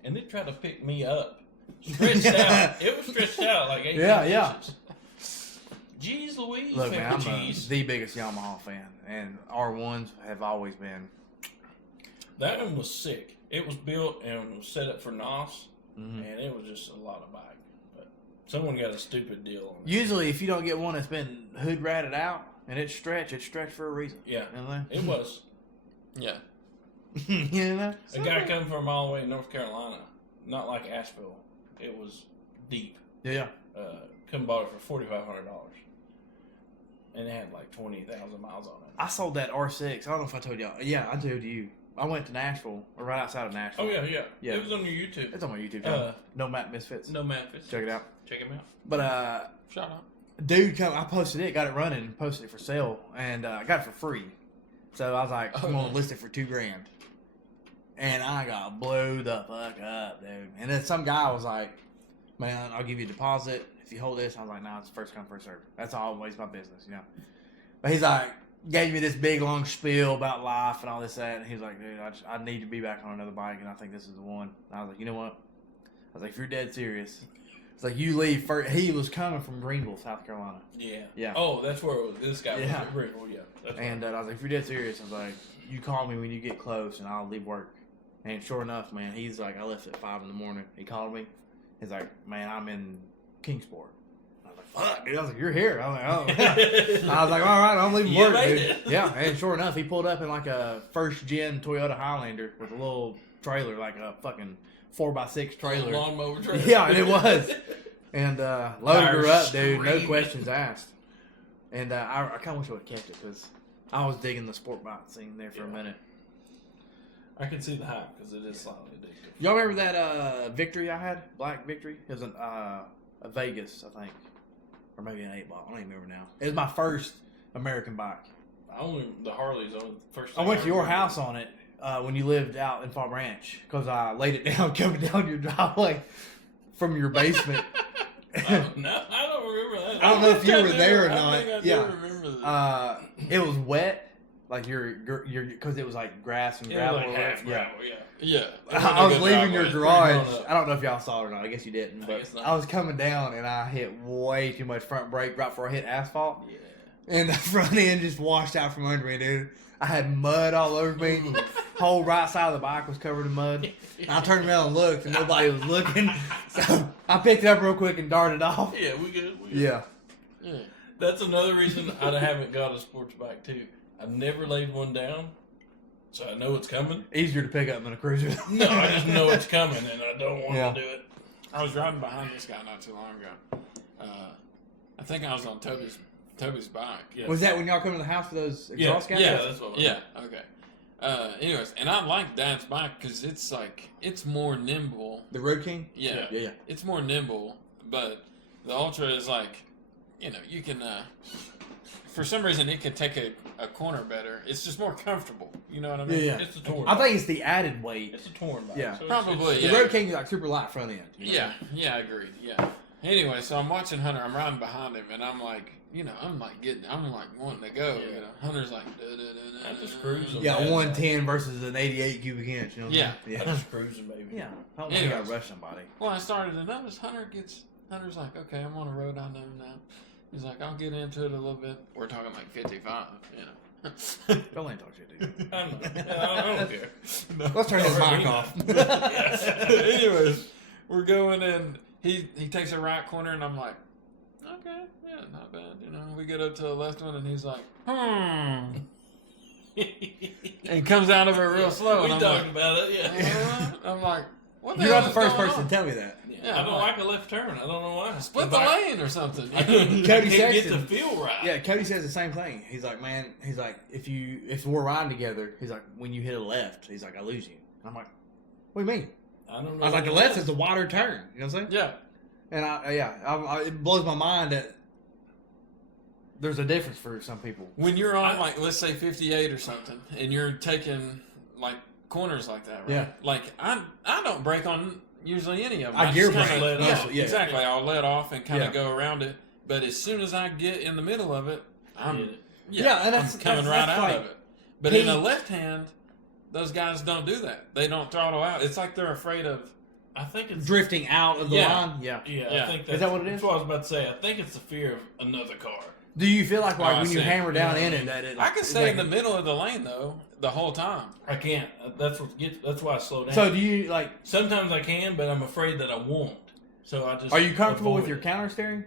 And it tried to pick me up, stretched out. It was stretched out like 18 inches. Jeez Louise, Look, man, I'm cheese. the biggest Yamaha fan, and R1s have always been. That one was sick. It was built and was set up for NOS, Mhm. and it was just a lot of bike. But someone got a stupid deal on it. Usually, if you don't get one that's been hood ratted out and it's stretched for a reason. Yeah, You know? it was. Yeah. You know? A guy come from all the way in North Carolina, not like Asheville. It was deep. Yeah. Come bought it for $4,500, and it had like 20,000 miles on it. I sold that R6. I don't know if I told y'all. Yeah, I told you. I went to Nashville, or right outside of Nashville. Oh yeah. Yeah. It was on your YouTube. It's on my YouTube channel. No Map Misfits. No Memphis. Check it out. Check him out. But Shut up. dude, I posted it, got it running, and posted it for sale, and I got it for free. So I was like, I'm gonna list it for $2,000, and I got blew the fuck up, dude. And then some guy was like, "Man, I'll give you a deposit if you hold this." I was like, "Nah, it's first come first serve. That's always my business, you know." But he's like, gave me this big long spiel about life and all this that, and he's like, "Dude, I need to be back on another bike, and I think this is the one." And I was like, "You know what?" I was like, "If you're dead serious." It's like, you leave first. He was coming from Greenville, South Carolina. Yeah. Yeah. Oh, that's where this guy Yeah. was at Greenville. Yeah. That's And I was like, if you're dead serious, I was like, you call me when you get close and I'll leave work. And sure enough, man, he's like, I left at 5 a.m. He called me. He's like, man, I'm in Kingsport. I was like, fuck, dude. I was like, you're here. I was like, oh. I was like, all right, I'm leaving You work, made dude. it. Yeah. And sure enough, he pulled up in like a first gen Toyota Highlander with a little trailer, like a fucking 4x6 trailer. Lawnmower trailer. Yeah, and it was. And loaded her up, dude. No Screaming. questions asked. And I kind of wish I would have kept it because I was digging the sport bike scene there for a minute. I can see the hype because it is slightly addictive. Y'all remember that Victory I had? Black Victory? It was a Vegas, I think. Or maybe an 8-ball. I don't even remember now. It was my first American bike. The Harley's on first. I went to your house on it when you lived out in Farm Ranch because I laid it down coming down your driveway from your basement. No, I don't remember that. I don't know if you were there or I not. think I do Yeah. remember that. It was wet, like your because it was like grass and It was gravel. like half yeah. gravel, yeah. Yeah. I was leaving your It's pretty garage. grown up. I don't know if y'all saw it or not. I guess you didn't. I But guess not. I was coming down and I hit way too much front brake right before I hit asphalt, Yeah. and the front end just washed out from under me, dude. I had mud all over me. Whole right side of the bike was covered in mud. And I turned around and looked, and nobody was looking. So I picked it up real quick and darted off. Yeah, we good. We good. Yeah. Yeah. That's another reason I haven't got a sports bike too. I've never laid one down, so I know it's coming. Easier to pick up than a cruiser. No, I just know it's coming, and I don't want Yeah. to do it. I was riding behind this guy not too long ago. I think I was on Toby's bike. Yeah. Was that when y'all come to the house for those exhaust gaskets? Yeah, that's what. Yeah. Okay. Anyways, and I like Dad's bike because it's more nimble. The Road King? Yeah. Yeah. It's more nimble, but the Ultra is like, you can. For some reason, it can take a corner better. It's just more comfortable. You know what I mean? Yeah. It's a torn. I bike. think it's the added weight. It's a torn bike. Yeah. so Probably, The yeah. Road King is like super light front end. you know? Yeah, I agree. Yeah. Anyway, so I'm watching Hunter. I'm riding behind him, and I'm like, I'm like wanting to go. Yeah. Hunter's like, I just cruise on Yeah, that. 110 versus an 88 cubic inch. You know what Yeah. I'm saying? I'm just cruising, baby. Yeah. I don't think I Anyways. gotta rush somebody. Well, I started to notice Hunter's like, okay, I'm on a road I know now. He's like, I'll get into it a little bit. We're talking like 55, Don't let him talk shit, dude. I don't care. Let's turn his Don't mic hurt off. Anyways, we're going in. He takes a right corner, and I'm like, okay, yeah, not bad. You know, we get up to the left one, and he's like, and comes out of it real slow. We And I'm talked like, about it, yeah. I'm like, what the You're hell not the is first going person on? to tell me that. Yeah, I don't like a left turn. I don't know why. Split the lane or something. I couldn't Cody get the Sexton. feel right. Yeah, Cody says the same thing. He's like, man, he's like, if we're riding together, he's like, when you hit a left, he's like, I lose you. I'm like, what do you mean? I don't know. I was like, the left is the wider turn. You know what I'm saying? Yeah. And it blows my mind that there's a difference for some people. When you're on, like, let's say 58 or something, and you're taking, like, corners like that, right? Yeah. Like, I don't break on usually any of them. I gear just brake kinda- mostly, yeah. Exactly. I'll let off and kind of Yeah. go around it. But as soon as I get in the middle of it, I'm Yeah, and that's- I'm coming that's right out like of it. But in a left hand, those guys don't do that. They don't throttle out. It's like they're afraid of. I think it's Drifting out of the Yeah. line. Yeah. Yeah. I think Is that what it is? That's what I was about to say. I think it's the fear of another car. Do you feel like I when you see. hammer down Yeah. in it that it? I Like, can stay in the middle of the lane though the whole time. I can't. That's why I slow down. So do you like? Sometimes I can, but I'm afraid that I won't. So I just. Are you comfortable with avoid your it. counter steering?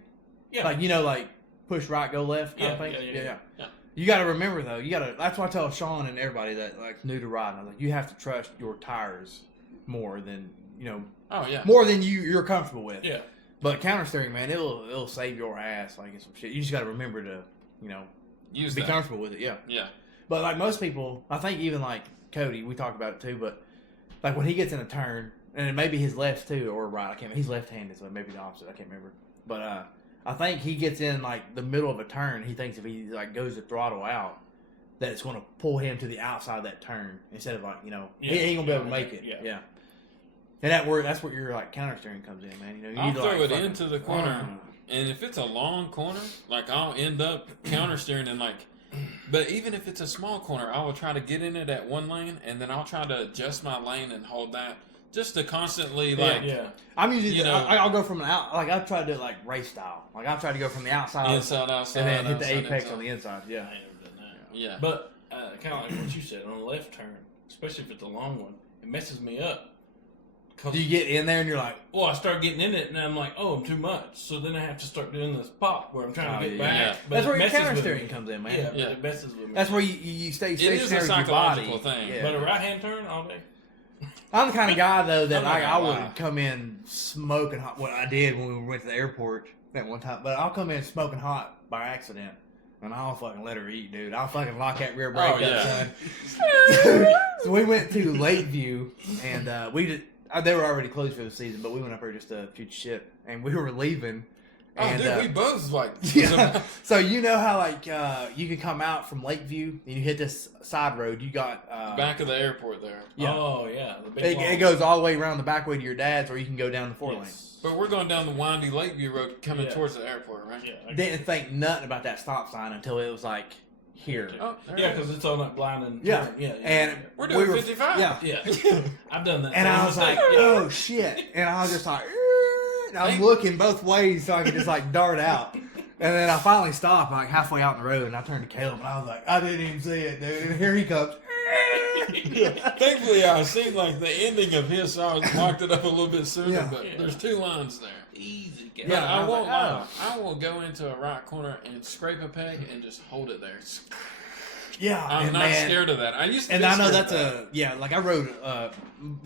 Yeah. Like like push right, go left kind of Yeah, thing. yeah. You got to remember though. That's why I tell Sean and everybody that like new to riding. I was like, you have to trust your tires more than Oh yeah. more than you're comfortable with. Yeah. But counter steering, man, it'll save your ass like in some shit. You just got to remember to Use be that. comfortable with it. Yeah. Yeah. But like most people, I think even like Cody, we talked about it too. But like when he gets in a turn, and it may be his left too or right. I can't. He's left-handed, so maybe the opposite. I can't remember. But I think he gets in like the middle of a turn. He thinks if he like goes to throttle out, that it's going to pull him to the outside of that turn instead of he ain't gonna be able to make it. Yeah. And that's where your like counter steering comes in, man. You I'll need to, throw like, it fucking- into the corner, and if it's a long corner, like I'll end up counter steering and like. But even if it's a small corner, I will try to get in it at one lane, and then I'll try to adjust my lane and hold that just to constantly like Yeah. I'm usually You know- I'll go from an out like I've tried to like race style. Like I've tried to go from the outside inside, outside, and then hit the outside, apex inside. on the inside. Yeah. I ain't never done that. Yeah. But kind of like what you said on the left turn, especially if it's a long one, it messes me up. 'Cause- Do you get in there and you're like, Well, I start getting in it, and I'm like, oh, I'm too much. So then I have to start doing this pop where I'm trying to get back. yeah. But that's it where your messes counter with steering me. comes in, man. Yeah, but Yeah. it messes with me. That's where you stay It is a stationary with your body. psychological thing. Yeah. But a right hand turn all day. I'm the kind of guy though that I'm not I gonna would lie. come in smoking hot. What I did when we went to the airport that one time, but I'll come in smoking hot by accident, and I'll fucking let her eat, dude. I'll fucking lock that rear brake Oh, up, yeah. son. So we went to Lakeview, and we did. They were already closed for the season, but we went up there just to shoot shit, and we were leaving. Oh, And, dude, we both like. yeah. So you know how like you can come out from Lakeview and you hit this side road. You got Back of the airport there. Yeah. Oh, yeah. The big it goes all the way around the back way to your dad's, or you can go down the 4 lane. But we're going down the windy Lakeview Road coming Yeah. towards the airport, right? Yeah. Didn't think nothing about that stop sign until it was like here. Oh, there Yeah, it is. because it's on that blinding Yeah. turn. Yeah. And We're doing we were- 55. Yeah. Yeah. I've done that. And I was like, yeah. oh shit. And I was just like, and I was looking both ways so I could just like dart out. And then I finally stopped like halfway out the road and I turned to Caleb and I was like, I didn't even see it, dude. And here he comes. Thankfully, I seen like the ending of his, so I marked it up a little bit sooner. Yeah. But Yeah. there's 2 lines there. Easy. Guy. But Yeah, I I was won't like, lie. I will go into a right corner and scrape a peg and just hold it there. Yeah. I'm and not man, scared of that. I used to. And be I know scared that's of that. like I rode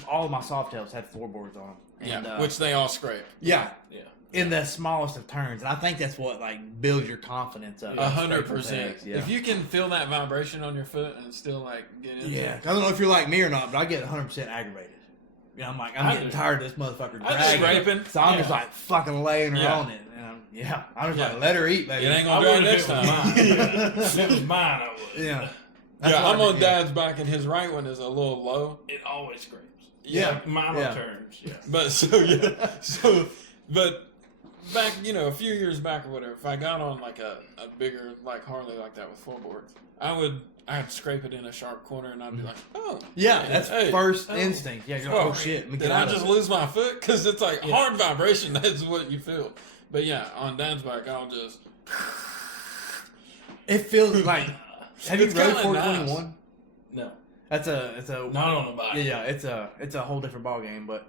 all of my Softails had floorboards on them. Yeah, And, which they all scrape. yeah, Yeah. in the smallest of turns. And I think that's what like builds your confidence up. 100%. Yeah. If you can feel that vibration on your foot and still like get into Yeah, it. I don't know if you're like me or not, but I get 100% aggravated. You know, I'm I getting do. tired of this motherfucker I dragging. scraping. So I'm just Yeah. like fucking laying her Yeah. on it. And I'm just Yeah. like, let her eat, baby. It ain't I gonna dry would if next it was time. mine. Yeah. If it was mine, I would. Yeah. Yeah, That's I'm what I on did. Dad's back, and his right one is a little low. It always scrapes. Yeah. Like mine Yeah. turns. Yeah. But but back, a few years back or whatever, if I got on like a bigger like Harley like that with floorboards, I'd scrape it in a sharp corner, and I'd be like, oh, Yeah, that's hey, first oh. instinct. Yeah, you're like, Whoa, oh shit. let me Did get I out of just it. lose my foot? Because it's like Yeah. hard vibration. That's what you feel. But yeah, on Dad's back, I'll just. It feels like. Have you It's rode kinda 421? No. It's a Not on the bike. yeah, it's a whole different ball game, but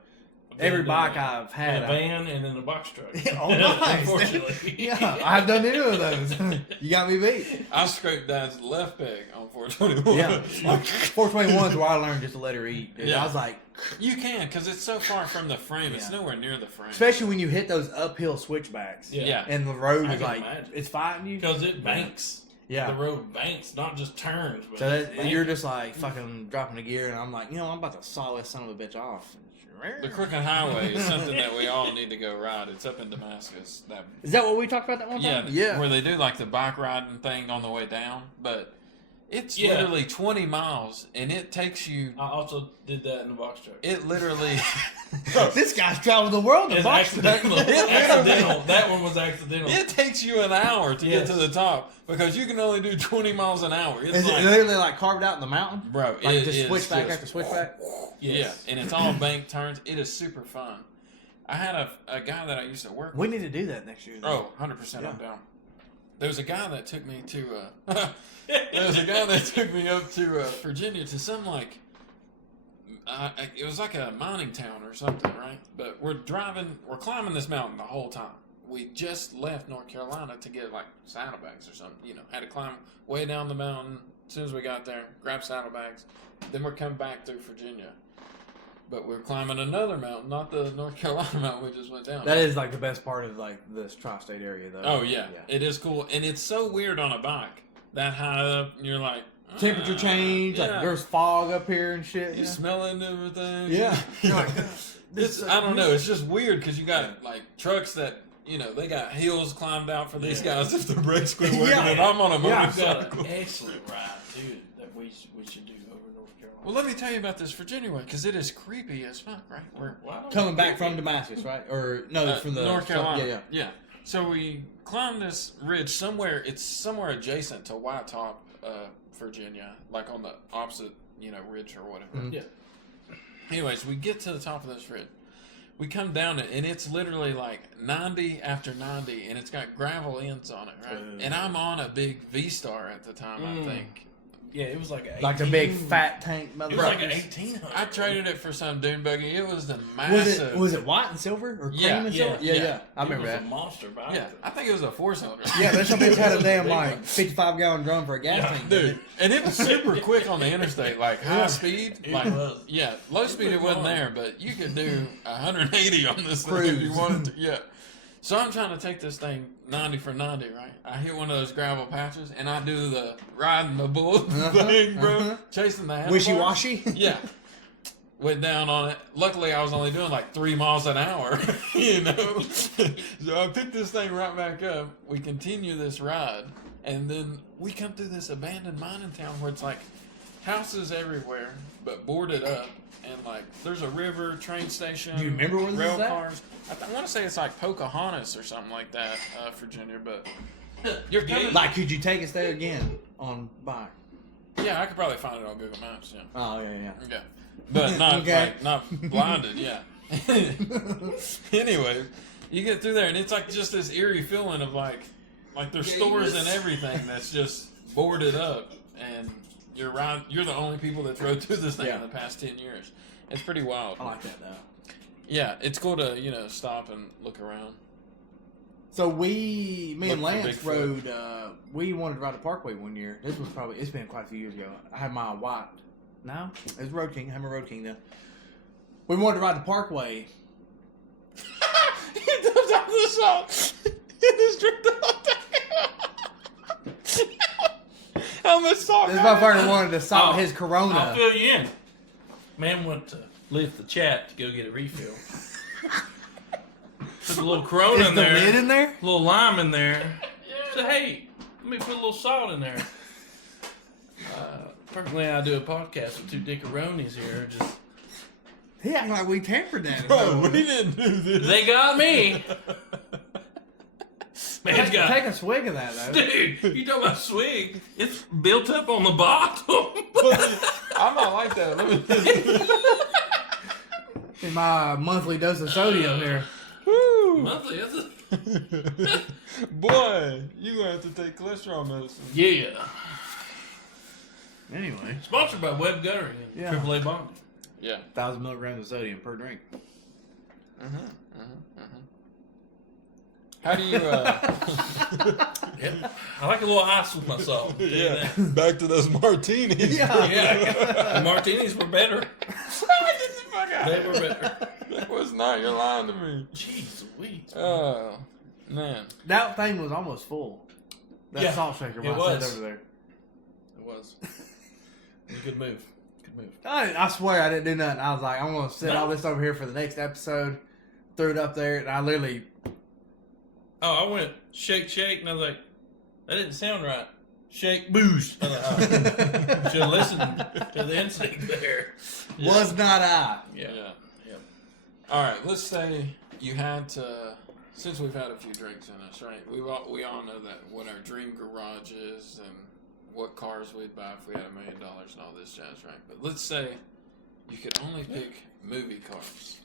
every been bike in I've had. in a van and in a box truck. Oh, nice. Unfortunately. Yeah, I've done any of those. You got me beat. I scraped Dad's left peg on 421. Yeah. 421 is where I learned just to let her eat. Dude. Yeah. I was like, You can, because it's so far from the frame. It's Yeah. nowhere near the frame. especially when you hit those uphill switchbacks. Yeah. And the road I is can like, imagine. it's fighting you. Because it banks. Yeah. The road banks, not just turns. But So it's that, you're banking. just like fucking dropping a gear, and I'm like, I'm about to saw this son of a bitch off. The Crooked Highway is something that we all need to go ride. It's up in Damascus. Is that what we talked about that one time? Where they do like the bike riding thing on the way down, but it's Yeah. literally 20 miles, and it takes you. I also did that in the box truck. It literally. This guy's traveled the world in a It's box truck. accidental. That one was accidental. It takes you an hour to get Yes. to the top because you can only do 20 miles an hour. It's Is it like, literally like carved out in the mountain? bro, Like it just is switchback just- after switchback? Yes. Yeah, and it's all bank turns. It is super fun. I had a guy that I used to work with. We need to do that next year. Oh, 100% I'm Yeah. down. There was a guy that took me to there was a guy that took me up to Virginia to some like it was like a mining town or something, right? But we're climbing this mountain the whole time. We just left North Carolina to get like saddlebags or something, had to climb way down the mountain. As soon as we got there, grab saddlebags. Then we're coming back through Virginia. But we're climbing another mountain, not the North Carolina mountain we just went down. That is like the best part of like this tri-state area, though. Oh yeah, it is cool, and it's so weird on a bike that high up. And you're like Temperature change, like yeah. there's fog up here and shit. You smelling everything. Yeah. You're like, It's I don't know. It's just weird because you got like trucks that they got hills climbed out for these guys if the brakes quit working, Yeah. and I'm on a I've got motorcycle. an excellent ride, dude, that we should do over North Carolina. Well, let me tell you about this Virginia way because it is creepy as fuck, right? We're Coming back from Damascus, right? Or no, from the North Carolina. Yeah. So we climbed this ridge somewhere. It's somewhere adjacent to White Top, Virginia, like on the opposite, ridge or whatever. Mhm. Yeah. Anyways, we get to the top of this ridge. We come down it, and it's literally like 90 after 90, and it's got gravel ends on it, right? And I'm on a big V-Star at the time, I think. Yeah, it was like a 18, Like the big fat tank It was like an motherfuckers. 1800. I traded it for some dune buggy. It was the massive. Was it white and silver or cream Yeah, and yeah, silver? Yeah, yeah. yeah. I It remember was that. a monster bike. Yeah, I think it was a 4-cylinder. Yeah, that some bitch had a damn Big like one. 55-gallon drum for a gas Yeah, tank, Dude, and it was super quick on the interstate, like high speed. It Like, was. yeah, low speed it wasn't there, but you could do 180 on this thing if you Cruise. wanted to. Yeah. So I'm trying to take this thing 90 for 90, right? I hit one of those gravel patches, and I do the riding the bull thing, bro, chasing the handlebars. Wishy-washy? Yeah. Went down on it. Luckily, I was only doing like 3 miles an hour, So I picked this thing right back up. We continue this ride, and then we come through this abandoned mining town where it's like houses everywhere, but boarded up, and like there's a river, train station. Do you remember where this rail is at? cars? I want to say it's like Pocahontas or something like that, Virginia, but you're coming. Like, could you take us there again on bike? Yeah, I could probably find it on Google Maps. Yeah. Oh, yeah. Yeah, but not Okay. not blinded. Yeah. Anyway, you get through there, and it's like just this eerie feeling of like there's stores and everything that's just boarded up, and you're the only people that rode through this thing in the past 10 years. It's pretty wild. I like that, though. Yeah, it's cool to stop and look around. So me and Look for Lance Bigfoot. rode, we wanted to ride the Parkway one year. This was it's been quite a few years ago. I had my white, no, it was Road King. I had my Road King then. We wanted to ride the Parkway. He does have the salt. He just drink the whole thing. How much salt? This motherfucker wanted to salt his I'll Corona. fill you in. Man went to lift the chat to go get a refill. Put a little Corona Is in the there. lid in there? A little lime in there. Said, hey, let me put a little salt in there. Personally, I do a podcast with two dickaronis here. Just He acting like we tampered that. Bro, we didn't do this. they got me. Man's got, Take a swig of that, though. dude. You talking about swig? It's built up on the bottom. I'm not like that. Let me In my monthly dose of sodium here. Woo. Monthly, that's Boy, you gonna have to take cholesterol medicine. yeah. Anyway. Sponsored by Web Guttering and Yeah. AAA Bonding. Yeah. 1,000 milligrams of sodium per drink. How do you? Yep. I like a little ice with my salt. Yeah. Back to those martinis. Yeah. The martinis were better. Get the fuck out. They were better. That was not. You're lying to me. Jeez Louise. Oh man. That thing was almost full. That Yeah, salt shaker it when I was. sat over there. It was. Good move. Good move. I swear I didn't do nothing. I was like, I'm going to set No. all this over here for the next episode. Threw it up there, and I literally... Oh, I went shake, shake, and I was like, that didn't sound right. Shake, boost. I was like, oh. Should have listened to the instinct there. Was not I. Yeah. All right. Let's say you had to. Since we've had a few drinks in us, right? We all know that what our dream garage is and what cars we'd buy if we had $1 million and all this jazz, right? But let's say you could only pick movie cars,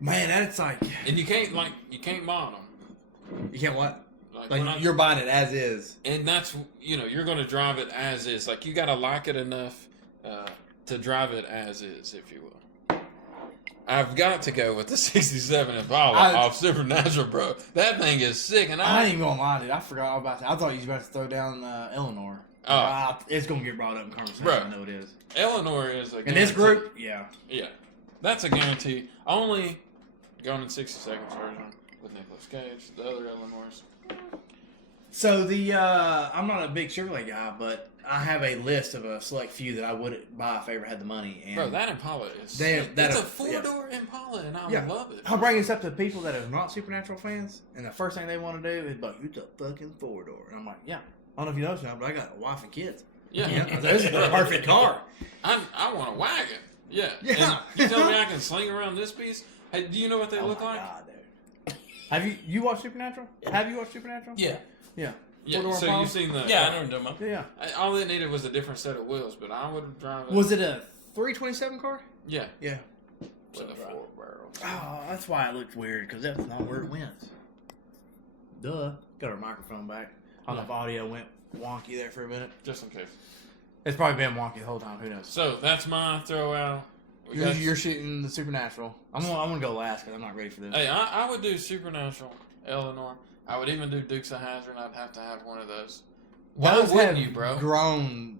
Man, that's like... and you can't mod them. You can't what? Like Like, you're buying it as is. and that's you're going to drive it as is. Like you got to like it enough to drive it as is, if you will. I've got to go with the '67 Impala off Supernatural, bro. That thing is sick, and I ain't even gonna lie, dude. I forgot all about that. I thought you was about to throw down Eleanor. It's gonna get brought up in conversation. Bro. I know it is. Eleanor is a In this guarantee. group, yeah. Yeah, that's a guarantee. Only Gone in 60 Seconds version with Nicolas Cage. The other Eleanors. So I'm not a big Chevrolet guy, but I have a list of a select few that I would buy if I ever had the money. And Bro, that Impala is Damn, sick. that It's a is- four-door Impala, and I Yeah. love it. I'll bring this up to people that are not Supernatural fans, and the first thing they want to do is like, "It's a fucking 4-door," and I'm like, "Yeah, I don't know if you know something, but I got a wife and kids. Yeah, Yeah, this is the perfect car." I want a wagon. Yeah. Yeah. And you tell me I can sling around this piece? Hey, do you know what they look my like? God, dude. Have you watched Supernatural? Have you watched Supernatural? Yeah. Yeah. Yeah. Four-door So Impala? you've seen the? Yeah, I know what you're talking about. Yeah. All it needed was a different set of wheels, but I would drive it. Was it a 327 car? Yeah. Yeah. With a 4 barrel. Oh, that's why it looked weird, because that's not where it went. Duh. Got our microphone back. I don't know if audio went wonky there for a minute. Just in case. It's probably been wonky the whole time. Who knows? So that's my throw out. You're shooting the Supernatural. I'm gonna go last because I'm not ready for this. Hey, I would do Supernatural, Eleanor. I would even do Dukes of Hazzard. I'd have to have one of those. Why Those wouldn't have you, bro? grown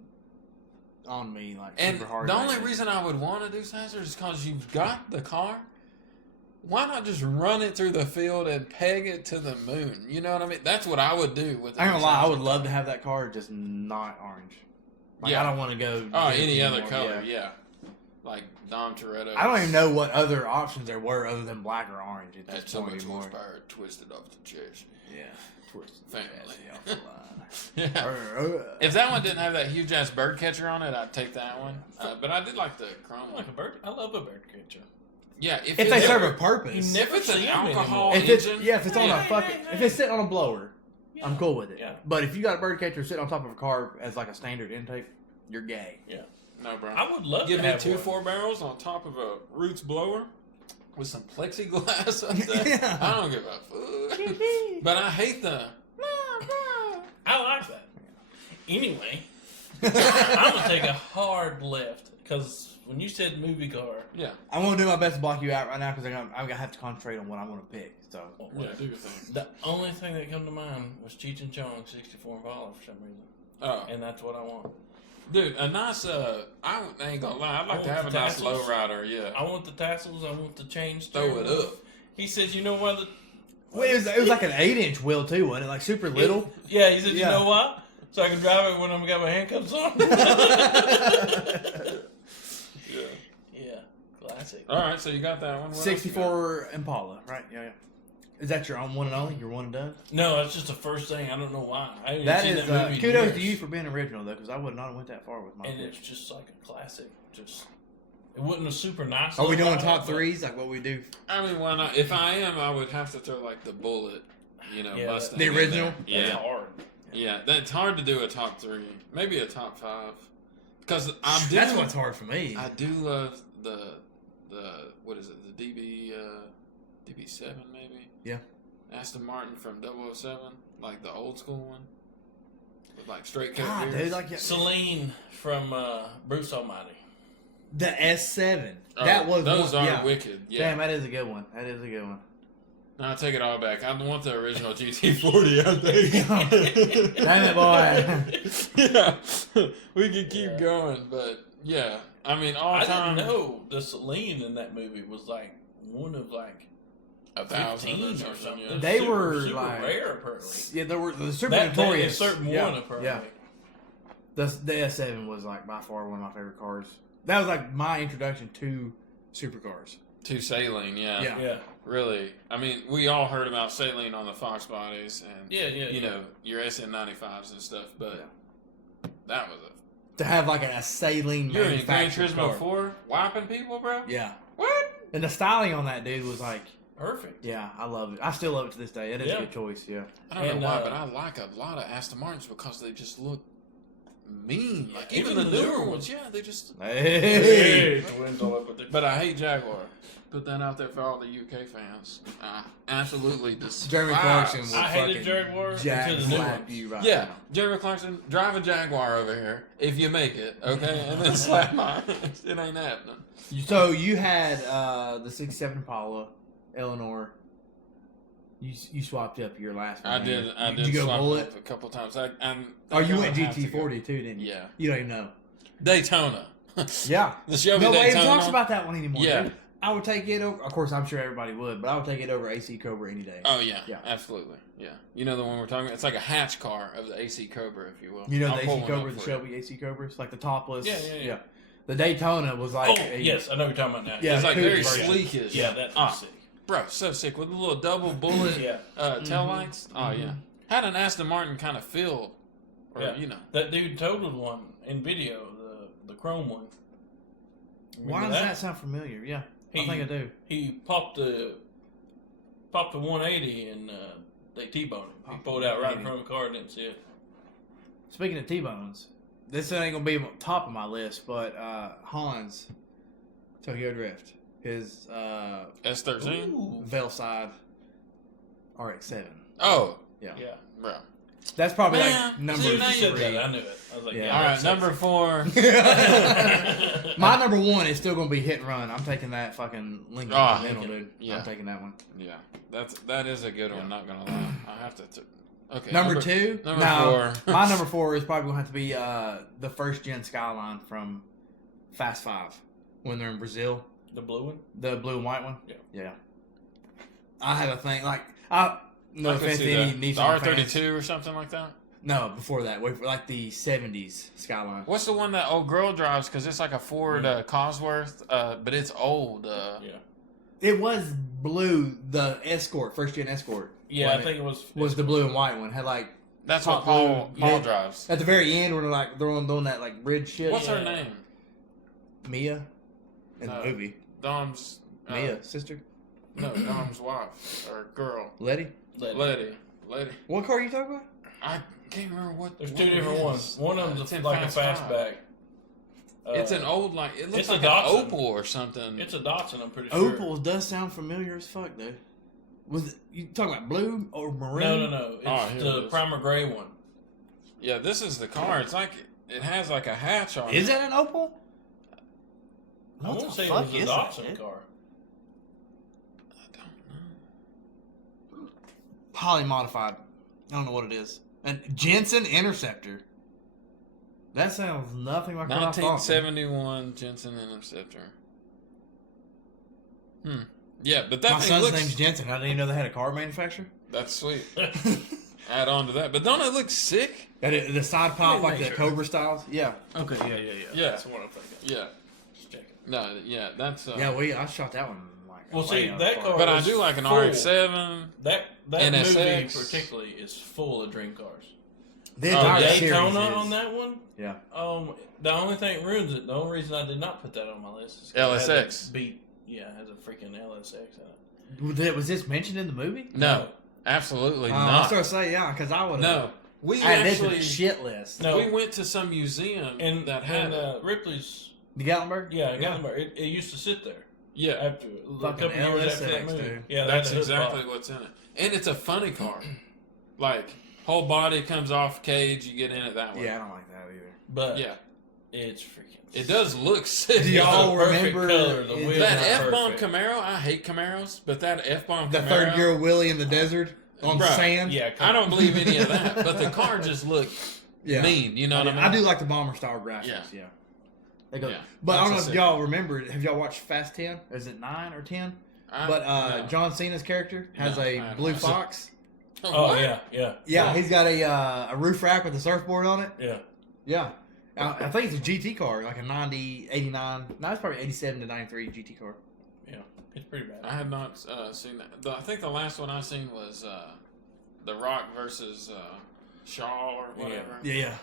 on me like And super hard. the only lately. reason I would want to do Hazard is because you've got the car. Why not just run it through the field and peg it to the moon? You know what I mean? That's what I would do with it. I ain't gonna lie, I would love to have that car, just not orange. Like, Yeah. I don't want to go. Oh, Disney any other anymore, color, yeah. Like Dom Toretto. I don't even know what other options there were other than black or orange. At That's this so point much anymore. horsepower twisted off the chest. Yeah, twisted Family. off the line. Yeah. If that one didn't have that huge ass bird catcher on it, I'd take that one. But I did like the chrome I one. like a bird. I love a bird catcher. Yeah, If they serve a You purpose, never if it's an see 'em alcohol if it's engine, if it's on a fucking, if it's sitting on a blower, Yeah. I'm cool with it. Yeah. But if you got a bird catcher sitting on top of a car as like a standard intake, you're gay. no, bro. I would love Give to me have 2 one. 4 barrels on top of a Roots blower with some plexiglass up there. Yeah. I don't give a fuck. But I hate the. I like that. Anyway, I'm gonna take a hard left because when you said movie car, Yeah, I'm gonna do my best to block you out right now because I'm gonna have to concentrate on what I'm gonna pick. So yeah, do your thing. the only thing that come to mind was Cheech and Chong 64 Impala for some reason, Oh, and that's what I want. dude, a nice. I ain't gonna lie. I'd like to have a nice Tassels. lowrider. Yeah, I want the tassels. I want the chain. throw it steering wheel. up. He says, "You know why the." well, it was like an 8-inch wheel too, wasn't it? Like super little. Yeah, he said, "You Yeah. know why? So I can drive it when I've got my handcuffs on." Yeah. Yeah, classic. All right, so you got that one. What else you got? 64 Impala, right? Yeah. Is that your own one and only? Your one and done? No, that's just the first thing. I don't know why. I haven't That seen is that movie in kudos years. to you for being original though, because I would not have went that far with my And pick. it's just like a classic. Just it wasn't a super nice. Are we little doing ride, top but- threes like what we do? I mean, why not? If I am, I would have to throw like the Bullet. Yeah, Mustang. the in original? there. That's Yeah. hard. Yeah, that's hard to do a top 3. Maybe a top 5. Because That's what's hard for me. I do love the what is it? The DB7 maybe. Yeah. Aston Martin from 007, like the old school one, with like straight cut God, gears. dude, like Celine from Bruce Almighty. The S7. Oh, That was those one, are wicked. Yeah. Damn, that is a good one. That is a good one. No, I take it all back. I want the original GT40. I think. Damn it, boy. Yeah, we could keep going, but yeah, I mean, I time. didn't know the Celine in that movie was like one of like 1,000 15 or or something. something. Yeah. They super, were super like rare, apparently. Yeah, there were the super That notorious. is certain yeah, one, apparently. yeah. The S7 was like by far one of my favorite cars. That was like my introduction to supercars. To Saline, yeah. Yeah. Yeah. Really. I mean, we all heard about Saline on the Fox bodies and, you know, your SN95s and stuff, but that was To have like a saline You're in Gran manufactured Turismo car. 4 wiping people, bro? Yeah. What? And the styling on that dude was like, Perfect. yeah, I love it. I still love it to this day. It is Yeah. a good choice, yeah. I don't And, know why, but I like a lot of Aston Martins because they just look mean. Like, Even even the the newer newer ones, ones. yeah, they just... Hey. Twins all up with their... But I hate Jaguar. Put that out there for all the UK fans. I absolutely despise. Jeremy Clarkson will I hated fucking Jaguar jag until the new slap ones. you right Yeah, now. Jeremy Clarkson, drive a Jaguar over here if you make it, okay? And then slap my ass. It ain't happening. So you had the 67 Impala, Eleanor. You swapped up your last one. I did. Did you go swap bullet? up a couple times. I Oh, you I went have to go. GT40 too, didn't you? Yeah. You don't even know. Daytona. Yeah. The Chevy Nobody even Daytona. talks about that one anymore. Yeah. Dude. I would take it over. Of course, I'm sure everybody would, but I would take it over AC Cobra any day. Oh yeah, Yeah. absolutely. Yeah, you know the one we're talking about. It's like a hatch car of the AC Cobra, if you will. You know I'll the pull AC one Cobra, up the for you. Shelby AC Cobras, like the topless. Yeah. The Daytona was like. Oh, yes, I know what you're talking about now. Yeah, It's like coupe very version. sleekish. Yeah, that's sick. Bro, so sick with a little double bullet Yeah. tail lights. Oh yeah, had an Aston Martin kind of feel, or Yeah. you know. That dude totaled one in video, the chrome one. Why Remember does that sound familiar? Yeah, I He- think I do. He popped the 180 and they T-boned him. He Popped pulled the out right in 180. front of the car and didn't see it. Speaking of T-bones, this ain't gonna be on top of my list, but Hans, Tokyo Drift, his S13. Ooh. Velside RX-7. Oh, Yeah. bro. That's probably Man, like number see, You now said 3. that, I knew it. I was like, Yeah. yeah. All right, that's number 4. My number 1 is still gonna be Hit and Run. I'm taking that fucking Lincoln Ah, Continental, Lincoln. dude. Yeah. I'm taking that one. Yeah, that is a good one. Not gonna lie, I have to. Okay. Number 2? Number No, 4. my number 4 is probably gonna have to be the first gen Skyline from Fast 5 when they're in Brazil. The blue one? The blue and white one? Yeah. I have a thing, no I could offense to see any that. Nissan The fans. R32 or something like that. No, before that. Wait, like the 70s Skyline. What's the one that old girl drives? Because it's like a Ford Cosworth, but it's old. Yeah. It was blue, the Escort, first gen Escort. Yeah, I wasn't think it? it was. Was the blue and white one. Had like, That's what Top Paul blue, yeah. drives. at the very end when they're doing that like bridge shit. What's her Yeah. name? Mia? In No. the movie. Dom's. Mia, sister? No, Dom's wife or girl. Letty? Lady. What car are you talking about? I can't remember what. There's what two it different is. ones. One of It's them's in like a Fast fastback. It's an old like it looks it's a like an Datsun. Opal or something. It's a Datsun, I'm pretty sure. Opal does sound familiar as fuck, dude. Was it, you talking about blue or maroon? No. It's Oh, here it the is. primer gray one. Yeah, this is the car. It's like it has like a hatch on Is it. that an Opal? I What want the to say it fuck was a is that, Datsun dude? car. I don't know. Highly modified. I don't know what it is. And Jensen Interceptor. That sounds nothing like what I thought. 1971 Jensen Interceptor. Yeah, but that My thing son's looks. name's Jensen. I didn't even know they had a car manufacturer. That's sweet. Add on to that, but don't it look sick? The side pop, Let me like the make sure. Cobra styles. Yeah. Okay, yeah. Yeah. That's the one I'm thinking. Yeah. Just checking. No, yeah, that's. Yeah, I shot that one like. Well, way see, out that of the car- park. But I was do like an full. RX-7. That NSX. movie particularly is full of dream cars. The Oh, entire yeah. series Daytona is. on that one. Yeah. The only thing that ruins it. The only reason I did not put that on my list is 'cause it has LSX. a beat. Yeah, it has a freaking LSX in it. Was this mentioned in the movie? No, absolutely I was not. going to say, yeah, because I would No, we added it to actually the shit list. No. we went to some museum And that had it. Ripley's. The Gatlinburg? Yeah, Gatlinburg. It used to sit there. Yeah, After a Fucking couple years after that LSX, movie. dude. Yeah, that's a hood exactly box. what's in it, and it's a funny car. Like whole body comes off cage, you get in it that way. Yeah, I don't like that either. But yeah. It's freaking. It does look sick. Do y'all Perfect remember color, the wheels That are F-bomb perfect. Camaro, I hate Camaros, but that F-bomb The Camaro, third gear Willie in the desert on Bruh, sand. Yeah, I don't believe any of that, but the car just looked Yeah. mean. You know what I mean? I do like the bomber style graphics. Yeah. Yeah. They go. Yeah, But I don't know that's if a y'all remember. Have y'all watched Fast 10? Is it 9 or 10? But no. John Cena's character has No, I a haven't blue watched it. fox. Oh What? yeah. Yeah, he's got a roof rack with a surfboard on it. Yeah. Yeah. I think it's a GT car, like a 90, 89. No, it's probably 87 to 93 GT car. Yeah. It's pretty bad. I have not seen that. I think the last one I seen was The Rock versus Shaw or whatever. Yeah.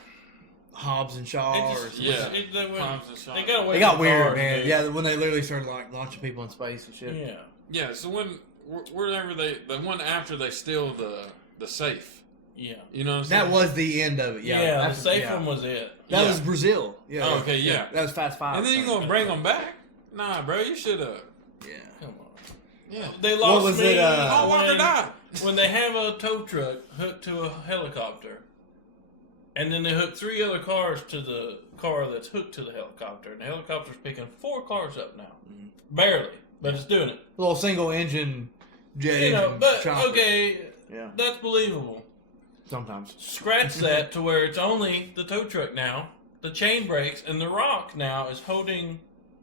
Hobbs and Shaw. It Or just, something. Yeah. they went- Hobbs and Shaw. they got away They got with weird, cars, man. dude. Yeah, when they literally started like launching people in space and shit. Yeah. Yeah, so whenever the one after they steal the safe. Yeah. You know what I'm saying? That was the end of it. Yeah, Yeah. The that's- safe yeah. one was it. That Yeah. was Brazil. Yeah. Oh, okay, yeah. That was Fast 5. And then you gonna bring them back? Nah, bro, you should have. Yeah. Come on. Yeah. They lost was me it, Oh, walk or when, die. when they have a tow truck hooked to a helicopter, and then they hook 3 other cars to the car that's hooked to the helicopter, and the helicopter's picking 4 cars up now, barely, but it's doing it. A little single engine jet You know, engine but chopper. okay, Yeah. that's believable. Sometimes. Scratch that to where it's only the tow truck now. The chain breaks, and the Rock now is holding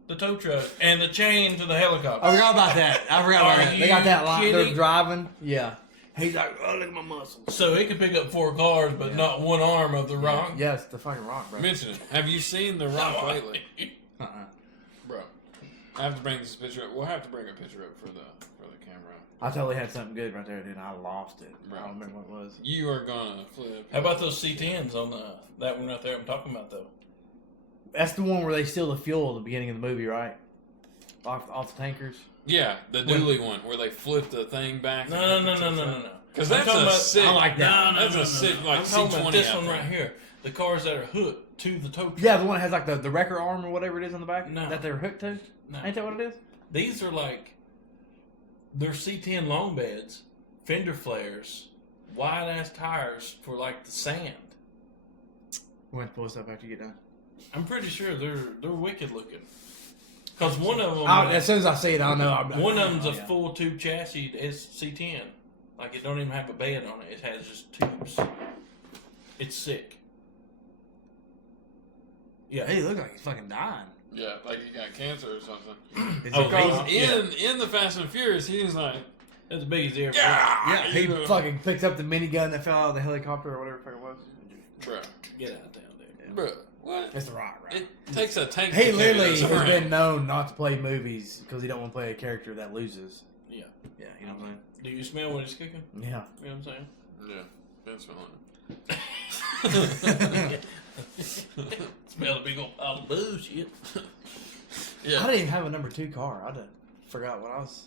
the tow truck and the chain to the helicopter. I forgot about that. Are They got that you line. They're kidding? driving. Yeah. He's like, oh, look at my muscles. So it can pick up 4 cars, but not one arm of the Rock. Yeah, it's the fucking Rock, bro. Mention it. Have you seen The Rock lately? Uh-uh. Bro, I have to bring this picture up. We'll have to bring a picture up for the camera. I totally had something good right there, dude. I lost it. Bro. I don't remember what it was. You are gonna flip. How about those C10s on that one right there I'm talking about, though? That's the one where they steal the fuel at the beginning of the movie, right? Off the tankers. Yeah, the dually one where they flip the thing back. No. Because I'm that's talking a about- sick. I like that. That's a sick like I'm talking C20 about this out one there. right here. The cars that are hooked to the tow truck. Yeah, the one that has like the wrecker arm or whatever it is on the back No. that they're hooked to. No. Ain't that what it is? These are like, they're C10 long beds, fender flares, wide ass tires for like the sand. We went to pull stuff after you get done. I'm pretty sure they're wicked looking. Because one of them, As soon as I see it, I'll know. one of them's a yeah. full tube chassis C10. Like it don't even have a bed on it. It has just tubes. It's sick. Yeah. Hey, look like he's fucking dying. Yeah, like he got cancer or something. Is Oh, it Because crazy? in the Fast and Furious, he was like, That's as big as the airport. Yeah, he you know. fucking picked up the minigun that fell out of the helicopter or whatever the fuck it was. Bro, Get out there, dude. bro, what? It's the Rock, right? It takes a tank. He to carry literally this has around. been known not to play movies because he don't want to play a character that loses. Yeah. Yeah, you know what I'm Do you smell what it's cooking? saying? Yeah. You know what I'm saying? Yeah, Vince Vaughn. Smell a big old pile of bullshit. I Yeah, didn't even have a number 2 car. I done forgot what I was.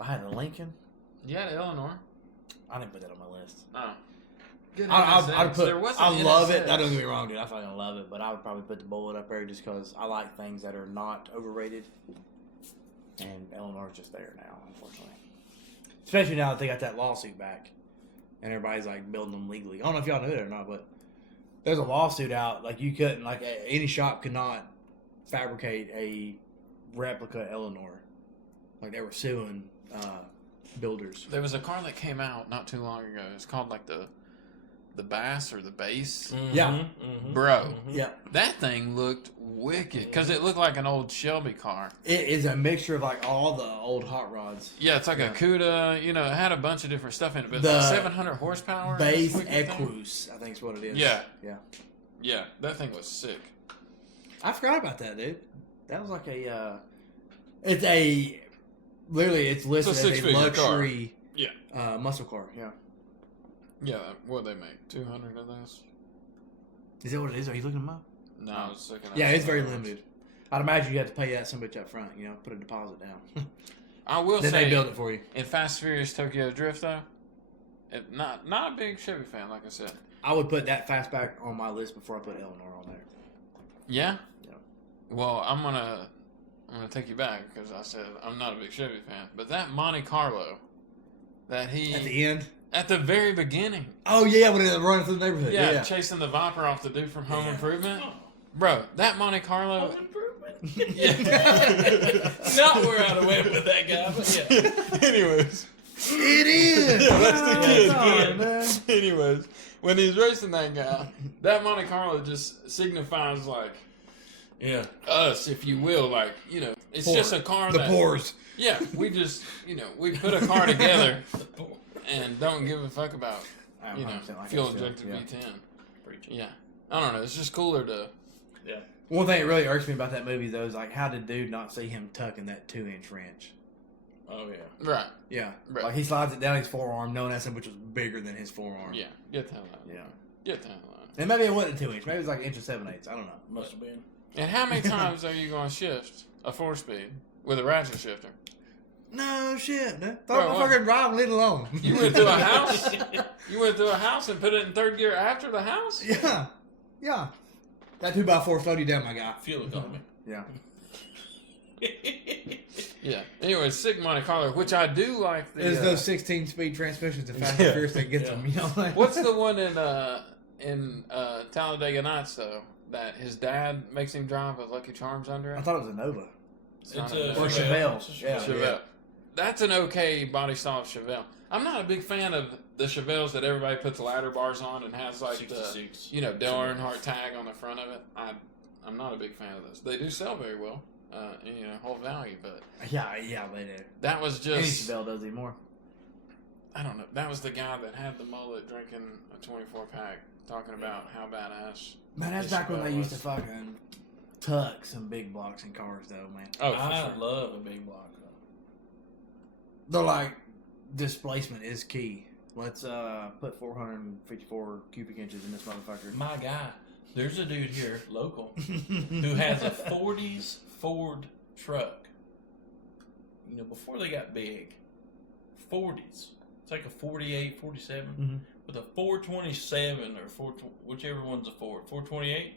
I had a Lincoln. you had Eleanor. I didn't put that on my list. Oh, good I'd NSX. put. There was an I love it. NSX. I don't get me wrong, dude. I fucking love it. But I would probably put the Bullet up there just because I like things that are not overrated. And Eleanor's just there now, unfortunately. Especially now that they got that lawsuit back, and everybody's like building them legally. I don't know if y'all knew it or not, but there's a lawsuit out. Like you couldn't, like any shop could not fabricate a replica Eleanor. Like they were suing builders. There was a car that came out not too long ago. It's called like the Bass or the Bass. Yeah. Mm-hmm. Bro, Yeah. that thing looked wicked because it looked like an old Shelby car. It is a mixture of like all the old hot rods. Yeah, it's like Yeah. a CUDA. You know, it had a bunch of different stuff in it, but The like 700 horsepower. Base Wicked thing. Equus, I think is what it is. Yeah. Yeah. Yeah, that thing was sick. I forgot about that, dude. That was like it's a, literally it's listed It's a as a six-figure luxury Yeah. muscle car. Yeah. Yeah, what they make? 200 of those? Is that what it is? Are you looking them up? No, I was looking at Yeah, it's very some others. limited. I'd imagine you have to pay that some bitch up front, you know, put a deposit down. I will Then say, they build it for you. in Fast and Furious Tokyo Drift, though, not a big Chevy fan, like I said. I would put that fastback on my list before I put Eleanor on there. Yeah? Yeah. Well, I'm gonna take you back because I said I'm not a big Chevy fan, but that Monte Carlo, that he At the end? at the very beginning, Oh, yeah, when they're running through the neighborhood. yeah, Yeah. chasing the Viper off the dude from Home Yeah. Improvement. Oh, Bro, that Monte Carlo. Home Improvement. Yeah. Not where I'd have went with that guy, but yeah. Anyways. It is. Yeah, that's the kid. Oh, man. Anyways, when he's racing that guy, that Monte Carlo just signifies like Yeah. us, if you will. Like, you know, it's Poor. just a car The that. pores. Yeah, we just, you know, we put a car together and don't give a fuck about, you know, fuel injected V10. Yeah. I don't know. It's just cooler to. Yeah. One thing that really irks me about that movie, though, is like, how did dude not see him tucking that 2-inch wrench? Oh, yeah. Right. Yeah. Right. Like, he slides it down his forearm, knowing that which was bigger than his forearm. Yeah. Get the hell out. Yeah. Get the hell out. And maybe it wasn't a 2-inch. Maybe it was like an inch and 7/8. I don't know. Must have been. And how many times are you going to shift a 4-speed with a ratchet shifter? No shit. No. Bro, Thought my what? fucking drive lit alone. You went through a house? You went through a house and put it in third gear after the house? Yeah. Yeah. That 2x4 slowed you down, my guy. Fuel economy. Yeah. Yeah. Anyway, sick Monte Carlo, which I do like. It's those 16-speed transmissions and Fast and Furious that gets them. You know what I mean? What's the one in Talladega Nights though that his dad makes him drive with Lucky Charms under I it? thought it was a Nova. It's not a a Or Chevelle. Chevelle. It's a Yeah. Chevelle. That's an okay body style of Chevelle. I'm not a big fan of the Chevelles that everybody puts ladder bars on and has like the 66. Dale Earnhardt tag on the front of it. I'm not a big fan of those. They do sell very well, and, hold value, but Yeah, they do. that was Any just Chevelle does anymore. I don't know. That was the guy that had the mullet drinking a 24-pack, talking about how badass. Man, that's his back when Chevelle they used to was. fucking tuck some big blocks in cars, though, man. Oh, for I sure. love a big block. They're like, displacement is key. Let's put 454 cubic inches in this motherfucker. My guy, there's a dude here, local, who has a 40s Ford truck. You know, before they got big, 40s. It's like a 48, 47, Mhm. with a 427 or whichever one's a Ford. 428?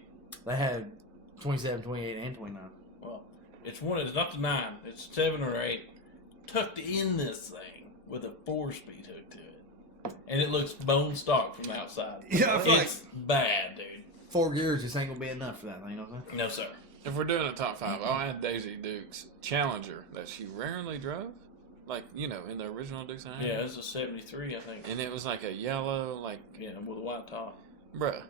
They had 27, 28, and 29. Well, it's not the 9, it's 7 or 8. Tucked in this thing with a 4-speed hook to it. And it looks bone stock from the outside. Yeah, I feel it's bad, dude. 4 gears just ain't gonna be enough for that thing, you know what I'm saying? No, sir. If we're doing a top 5, I'll add Daisy Duke's Challenger that she rarely drove, like in the original Dukes of Hazzard. Yeah, it's a 73, I think. And it was like a yellow, Yeah, with a white top. bruh.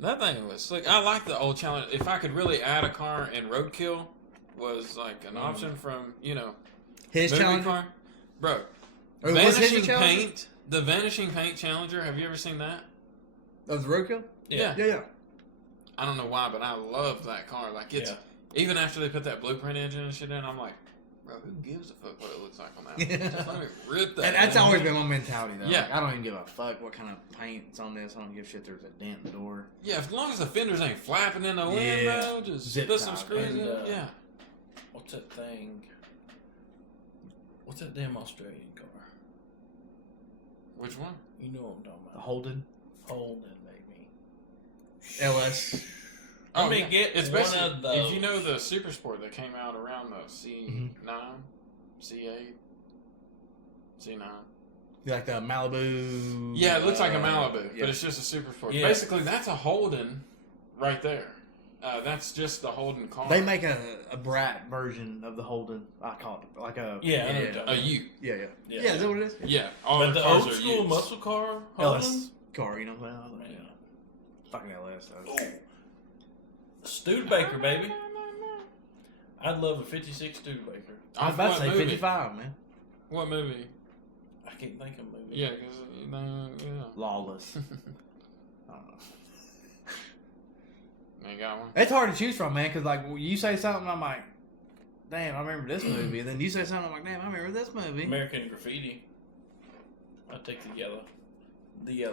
That thing was slick. I like the old Challenger. If I could really add a car in Roadkill, was like an option from His movie Challenger? car, bro. Or was his Vanishing Challenger? Paint, the Vanishing Paint Challenger. Have you ever seen that? Of the Roadkill? Yeah. Yeah. I don't know why, but I love that car. Like even after they put that blueprint engine and shit in, I'm like, bro, who gives a fuck what it looks like on that? Yeah. Just let me rip that. And that's thing. always been my mentality, though. Yeah. Like, I don't even give a fuck what kind of paint's on this. I don't give a shit there's a dent in the door. Yeah, as long as the fenders ain't flapping in the wind, Yeah. bro, just Zip put some tie. screws And, in. Yeah. What's that thing? What's that damn Australian car? Which one? You know what I'm talking The about. Holden. Holden, baby. LS. Let me get it's one basically, of those. if you know the Super Sport that came out around the C9, C8, C9. Like the Malibu. Yeah, it looks like a Malibu, yeah. but it's just a Super Sport. Yeah. Basically, that's a Holden right there. That's just the Holden car. They make a brat version of the Holden. I call it like a Yeah, I know what you're talking a U. Yeah. Yeah. Is that what it is? Yeah, all But the the cars old are school U's. muscle car, LS Holden? car, you know what I'm saying? Man. Fucking LS. Though. Oh. Studebaker, baby. I'd love a 56 Studebaker. I was about to What say movie? 55, man. What movie? I can't think of a movie. Yeah, because Lawless. I don't know. They got one. It's hard to choose from, man, because like you say something, I'm like, damn, I remember this movie, and then you say something, I'm like, damn, I remember this movie. American Graffiti. I'd take the yellow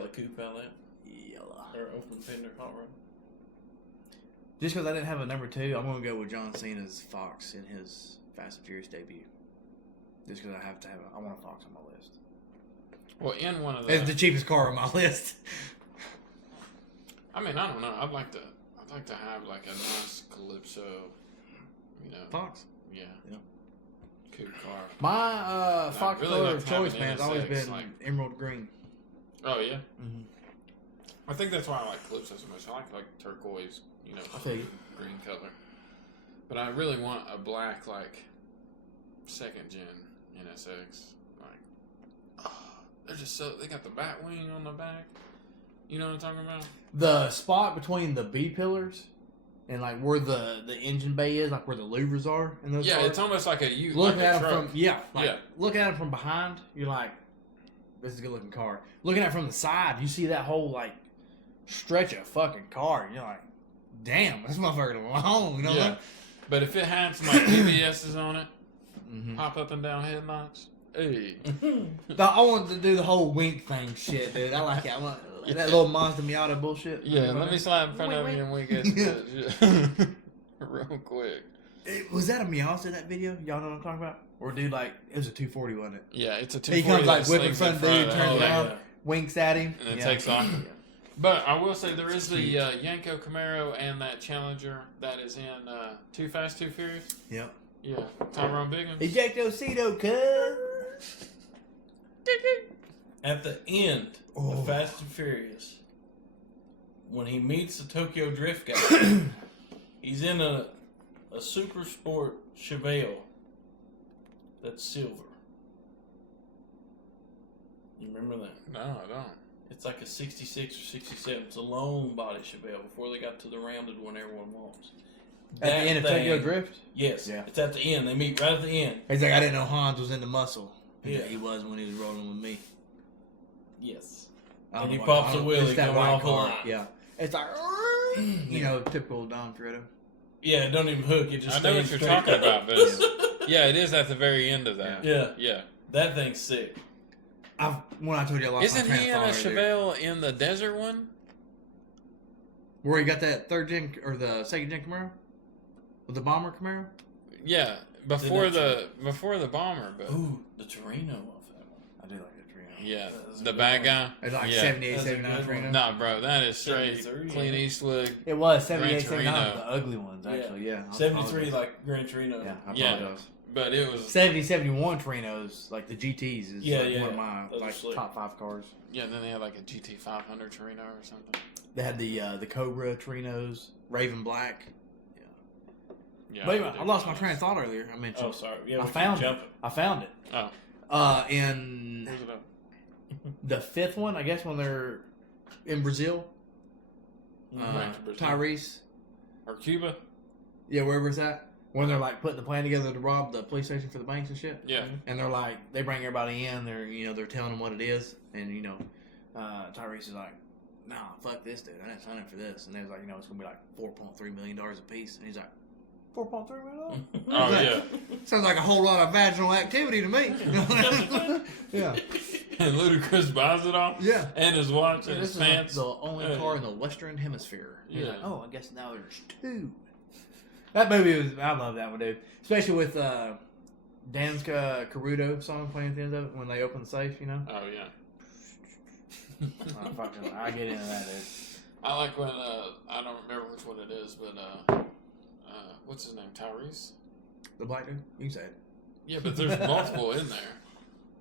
coupe out of that. Yellow. Or open fender hot rod. Just because I didn't have a number 2, I'm gonna go with John Cena's Fox in his Fast and Furious debut. Just because I have to have, I want a Fox on my list. Well, in one of It's the the, cheapest car on my list. I mean, I don't know. I'd like to have like a nice Calypso, Fox. Yeah. Yeah. Cool car. My Fox really color like of having choice, man, has always NSX, been like- emerald green. Oh yeah. Mm-hmm. I think that's why I like Calypso so much. I like turquoise, feel you. green color. But I really want a black, like, 2nd gen NSX. Like, they're just so, they got the bat wing on the back. You know what I'm talking about? The spot between the B pillars and like where the engine bay is, like where the louvers are in those Yeah, cars. it's almost like Looking at truck. them from looking at it from behind, you're like, this is a good looking car. Looking at it from the side, you see that whole like stretch of fucking car, and you're like, damn, this motherfucker long, you know? Yeah. But if it had some like TBS's on it, Mm-hmm. pop up and down headlights, hey. I wanted to do the whole wink thing shit, dude. I like it. I want that little Mazda Miata bullshit. Yeah, let me slide in front of you and we get to real quick. Was that a Miata in that video? Y'all know what I'm talking about? Or dude, like, it was a 240, wasn't it? Yeah, it's a 240. He comes like that whipping slings in front dude, of turns that. around, winks at him, And then takes off. But I will say there is the Yanko Camaro and that Challenger that is in Too Fast, Too Furious. Yep. Yeah, Tyrone Biggins. Ejectocito, cuz. At the end of Fast and Furious, when he meets the Tokyo Drift guy, he's in a super sport Chevelle that's silver. You remember that? No, I don't. It's like a 66 or 67. It's a long body Chevelle before they got to the rounded one everyone wants. At the end of Tokyo Drift? Yes. Yeah. It's at the end. They meet right at the end. He's like, I didn't know Hans was into muscle. Yeah. He was when he was rolling with me. Yes. I don't And he know pops why- a wheelie it's that going white off the car. line. Yeah. It's like, typical Dom Toretto. Yeah, it don't even hook. It just I know what stays you're straight talking up. about, but yeah, it is at the very end of that. Yeah. Yeah. That thing's sick. When I told you I lost Isn't my he train in a of thought earlier. Chevelle in the desert one? Where he got that 3rd gen or the 2nd gen Camaro? With the bomber Camaro? Yeah, before the bomber, but Ooh, the Torino off that one. I do like that Torino. yeah, That's a the good bad one. guy. It's like Yeah. 78, That's a 79 good Torino. one. Nah, bro, that is straight 73, Clint yeah. Eastwood. It was 78, Gran 79, Torino. the ugly ones, actually, yeah. I 73 apologize. like Gran Torino. Yeah, I Yeah. apologize. But it was 70, 71 Torinos, like the GTs, is Yeah, like yeah, one of yeah. my Those are like slick. top 5 cars. yeah. And then they had like a GT 500 Torino or something. They had the Cobra Torinos, Raven Black. Yeah. But anyway, I lost my train of thought earlier. I mentioned. Oh, sorry. Yeah, I we keep found it. jumping. I found it. Oh, In where's it up? the 5th one, I guess, when they're in Brazil. Right to Brazil. Tyrese. Or Cuba? Yeah, wherever it's at. When they're like putting the plan together to rob the police station for the banks and shit. Yeah. And they're like, they bring everybody in. They're telling them what it is, and Tyrese is like, "Nah, fuck this dude. I didn't sign up for this." And they're like, it's gonna be like $4.3 million a piece, and he's like, $4.3 million. Oh yeah. Sounds like a whole lot of vaginal activity to me. Yeah, And Ludacris buys it all. yeah. And his watch and This his is like pants. the only car in the Western Hemisphere. He's Yeah. like, oh, I guess now there's 2. That movie I love that one, dude. Especially with Dan's Caruso song playing at the end of it when they open the safe, Oh yeah. I get into that, dude. I like when I don't remember which one it is, but what's his name? Tyrese. The black dude? You can say it. Yeah, but there's multiple in there.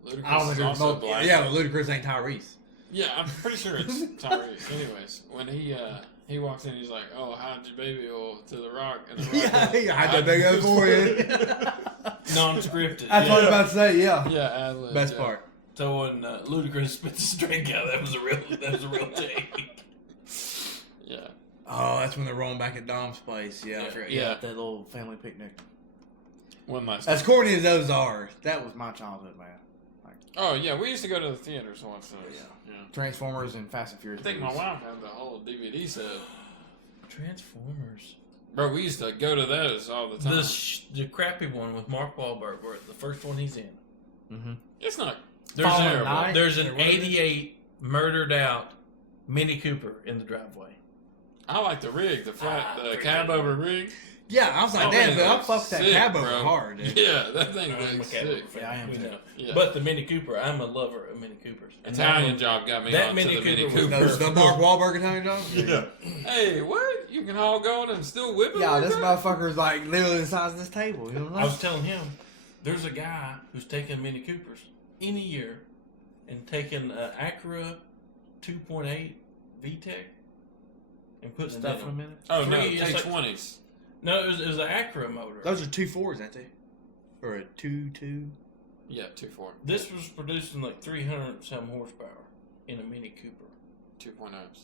Ludacris I don't think is there's also multiple. black. Yeah, but Ludacris ain't Tyrese. Yeah, I'm pretty sure it's Tyrese. Anyways, when he walks in, he's like, "Oh, hide your baby oil to the rock," and the rock Yeah, goes, he had that big old forehead. Non-scripted. That's what I was Yeah. about to say, yeah. Yeah, ad-lib, Best yeah. part. So when Ludacris spit the drink out, that was a real take. Yeah. Oh, that's when they're rolling back at Dom's place. Yeah, I Yeah. forgot. Yeah. Yeah, that little family picnic. One last. As corny as those are, that was my childhood, man. Oh yeah, we used to go to the theaters once. Yeah. Transformers and Fast and Furious. I think my movies. wife had the whole DVD set. Transformers. Bro, we used to go to those all the time. The crappy one with Mark Wahlberg, where the first one he's in. Mm-hmm. It's not. There's Fallen an, Knight? there's Or an what is it? 88 murdered out Mini Cooper in the driveway. I like the rig, the flat, the pretty cab good. over rig. Yeah, I was like, Oh, damn, man, dude, I looks fucked that sick, cab over bro. hard, dude. Yeah, that thing I'm a looks cab sick. fan. Yeah, I am We too. know. Yeah. But the Mini Cooper, I'm a lover of Mini Coopers. And Italian that job got me that on Mini to the Mini Cooper was Cooper. The Mark Wahlberg Italian job? one- Hey, what? You can haul going and still whip it? Yeah, like this that? motherfucker is like literally the size of this table. You know what I I'm was telling him, there's a guy who's taking Mini Coopers in a year and taking an Acura 2.8 VTEC and put Stuff in a minute. Oh no, Three, it's like- K20s. No, it was an Acura motor. Those are 2.4s, aren't they? Or a 2.2? Yeah, 2.4. This was producing like 300 some horsepower in a Mini Cooper. 2.0s.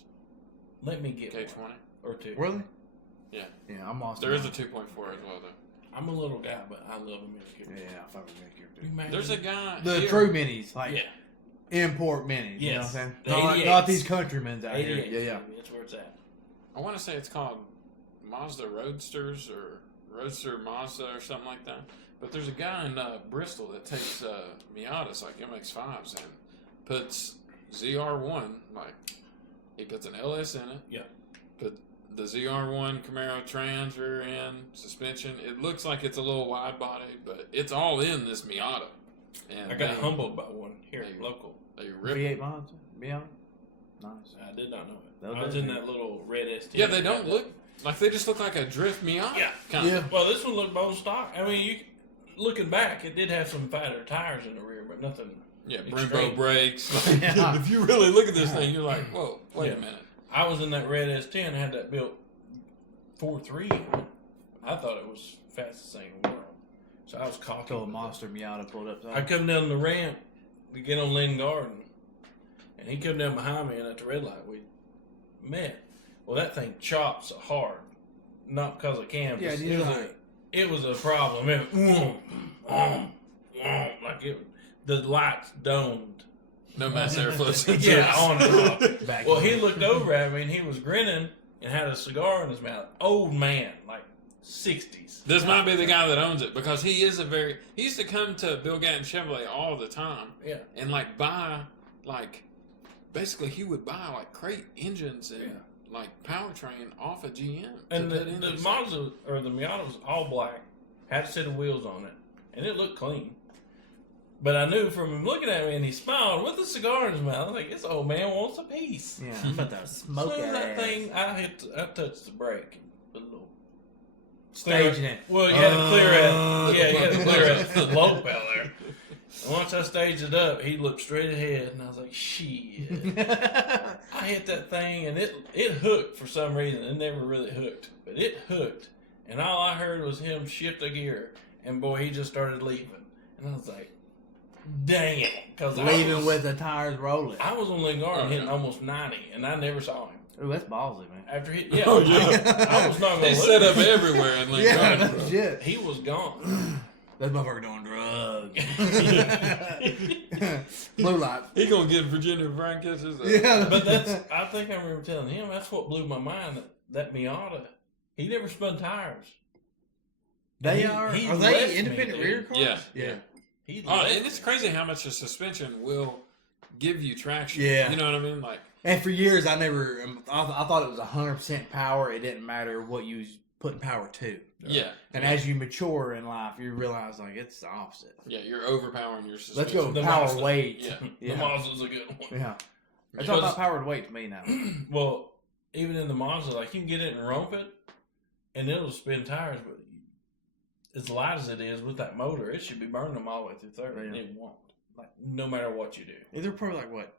Let me get K20. one or two. Really? Yeah. Yeah, I'm lost. There is a 2.4 as well though. I'm a little guy, but I love a Mini Cooper. Yeah, I fuck with Mini Cooper. You imagine- There's a guy. The here- true minis, like Yeah. import minis. You know what I'm Yes. saying? The Not, 88s. not these countrymen's out here. 88. Yeah, yeah. That's where it's at. I want to say it's called Mazda Roadsters or Roadster Mazda or something like that. But there's a guy in Bristol that takes Miatas like MX-5s and puts ZR1, like he puts an LS in it. Yeah. Put the ZR1 Camaro trans rear end suspension. It looks like it's a little wide body, but it's all in this Miata. And I got humbled by one here they- local. They rip. V8 mods. Yeah. Nice. I did not know it. They'll I was do in it. that little red ST. Yeah, they don't look like they just look like a drift Miata. Yeah. Kind Yeah. of. Well, this one looked bone stock. I mean, looking back, it did have some fatter tires in the rear, but nothing. Yeah, Extreme. Brembo brakes. Like, Yeah. If you really look at this thing, you're like, whoa, wait a Yeah. minute. I was in that red S10, had that built 4.3. I thought it was fastest thing in the world. So I was cocky. Till a monster Miata pulled up. I come down the ramp to get on Lynn Garden, and he come down behind me, and at the red light we met. Well, that thing chopped so hard, not because of canvas. Yeah, it was a problem. It like it, the lights domed. No mass airflow sensors. Yeah, on and off. back. Well, he looked over at me and he was grinning and had a cigar in his mouth. Old man, like 60s. This might be the guy that owns it because he is he used to come to Bill Gatton Chevrolet all the time Yeah. and like buy, like, basically he would buy like crate engines and like powertrain off of GM. And to the put into his- Mazda, or the Miata was all black, had a set of wheels on it, and it looked clean. But I knew from him looking at me, and he smiled with a cigar in his mouth. I was like, this old man wants a piece. Yeah, I'm about to smoke As soon as that that ass. thing, I touched the brake. A little Staging it. Well, you had to clear it. Yeah, you had to clear it. Low bell there. And once I staged it up, he looked straight ahead, and I was like, shit. I hit that thing, and it hooked for some reason. It never really hooked, but it hooked. And all I heard was him shift a gear, and boy, he just started leaving. And I was like, damn. Because Leaving with the tires rolling. I was on Lynn Garden Oh, hitting yeah. almost 90, and I never saw him. Ooh, that's ballsy, man. After he, Oh, yeah. I was not going They to set look. up everywhere in Lincoln. Yeah, Garden. no shit. He was gone. That motherfucker doing drugs. Blue light. He gonna get Virginia Frank catches. Yeah. But I think I remember telling him, that's what blew my mind, that Miata, he never spun tires. They He- are. he Are left they me, independent dude. rear cars? Yeah. Yeah. He Oh, left and it's me. crazy how much the suspension will give you traction. Yeah. You know what I mean? Like, And for years, I thought it was 100% power. It didn't matter what you was putting power to. yeah. And as you mature in life, you realize like it's the opposite. Yeah, you're overpowering your suspension. Let's go The power Mazda. weight. Yeah. Yeah. The Mazda's a good one. Yeah. It's Because- all about powered weight to me now. Well, even in the Mazda, like you can get it and romp it, and it'll spin tires, but as light as it is with that motor, it should be burning them all the way through 30, and Yeah. it won't. Like, no matter what you do. They're probably like what,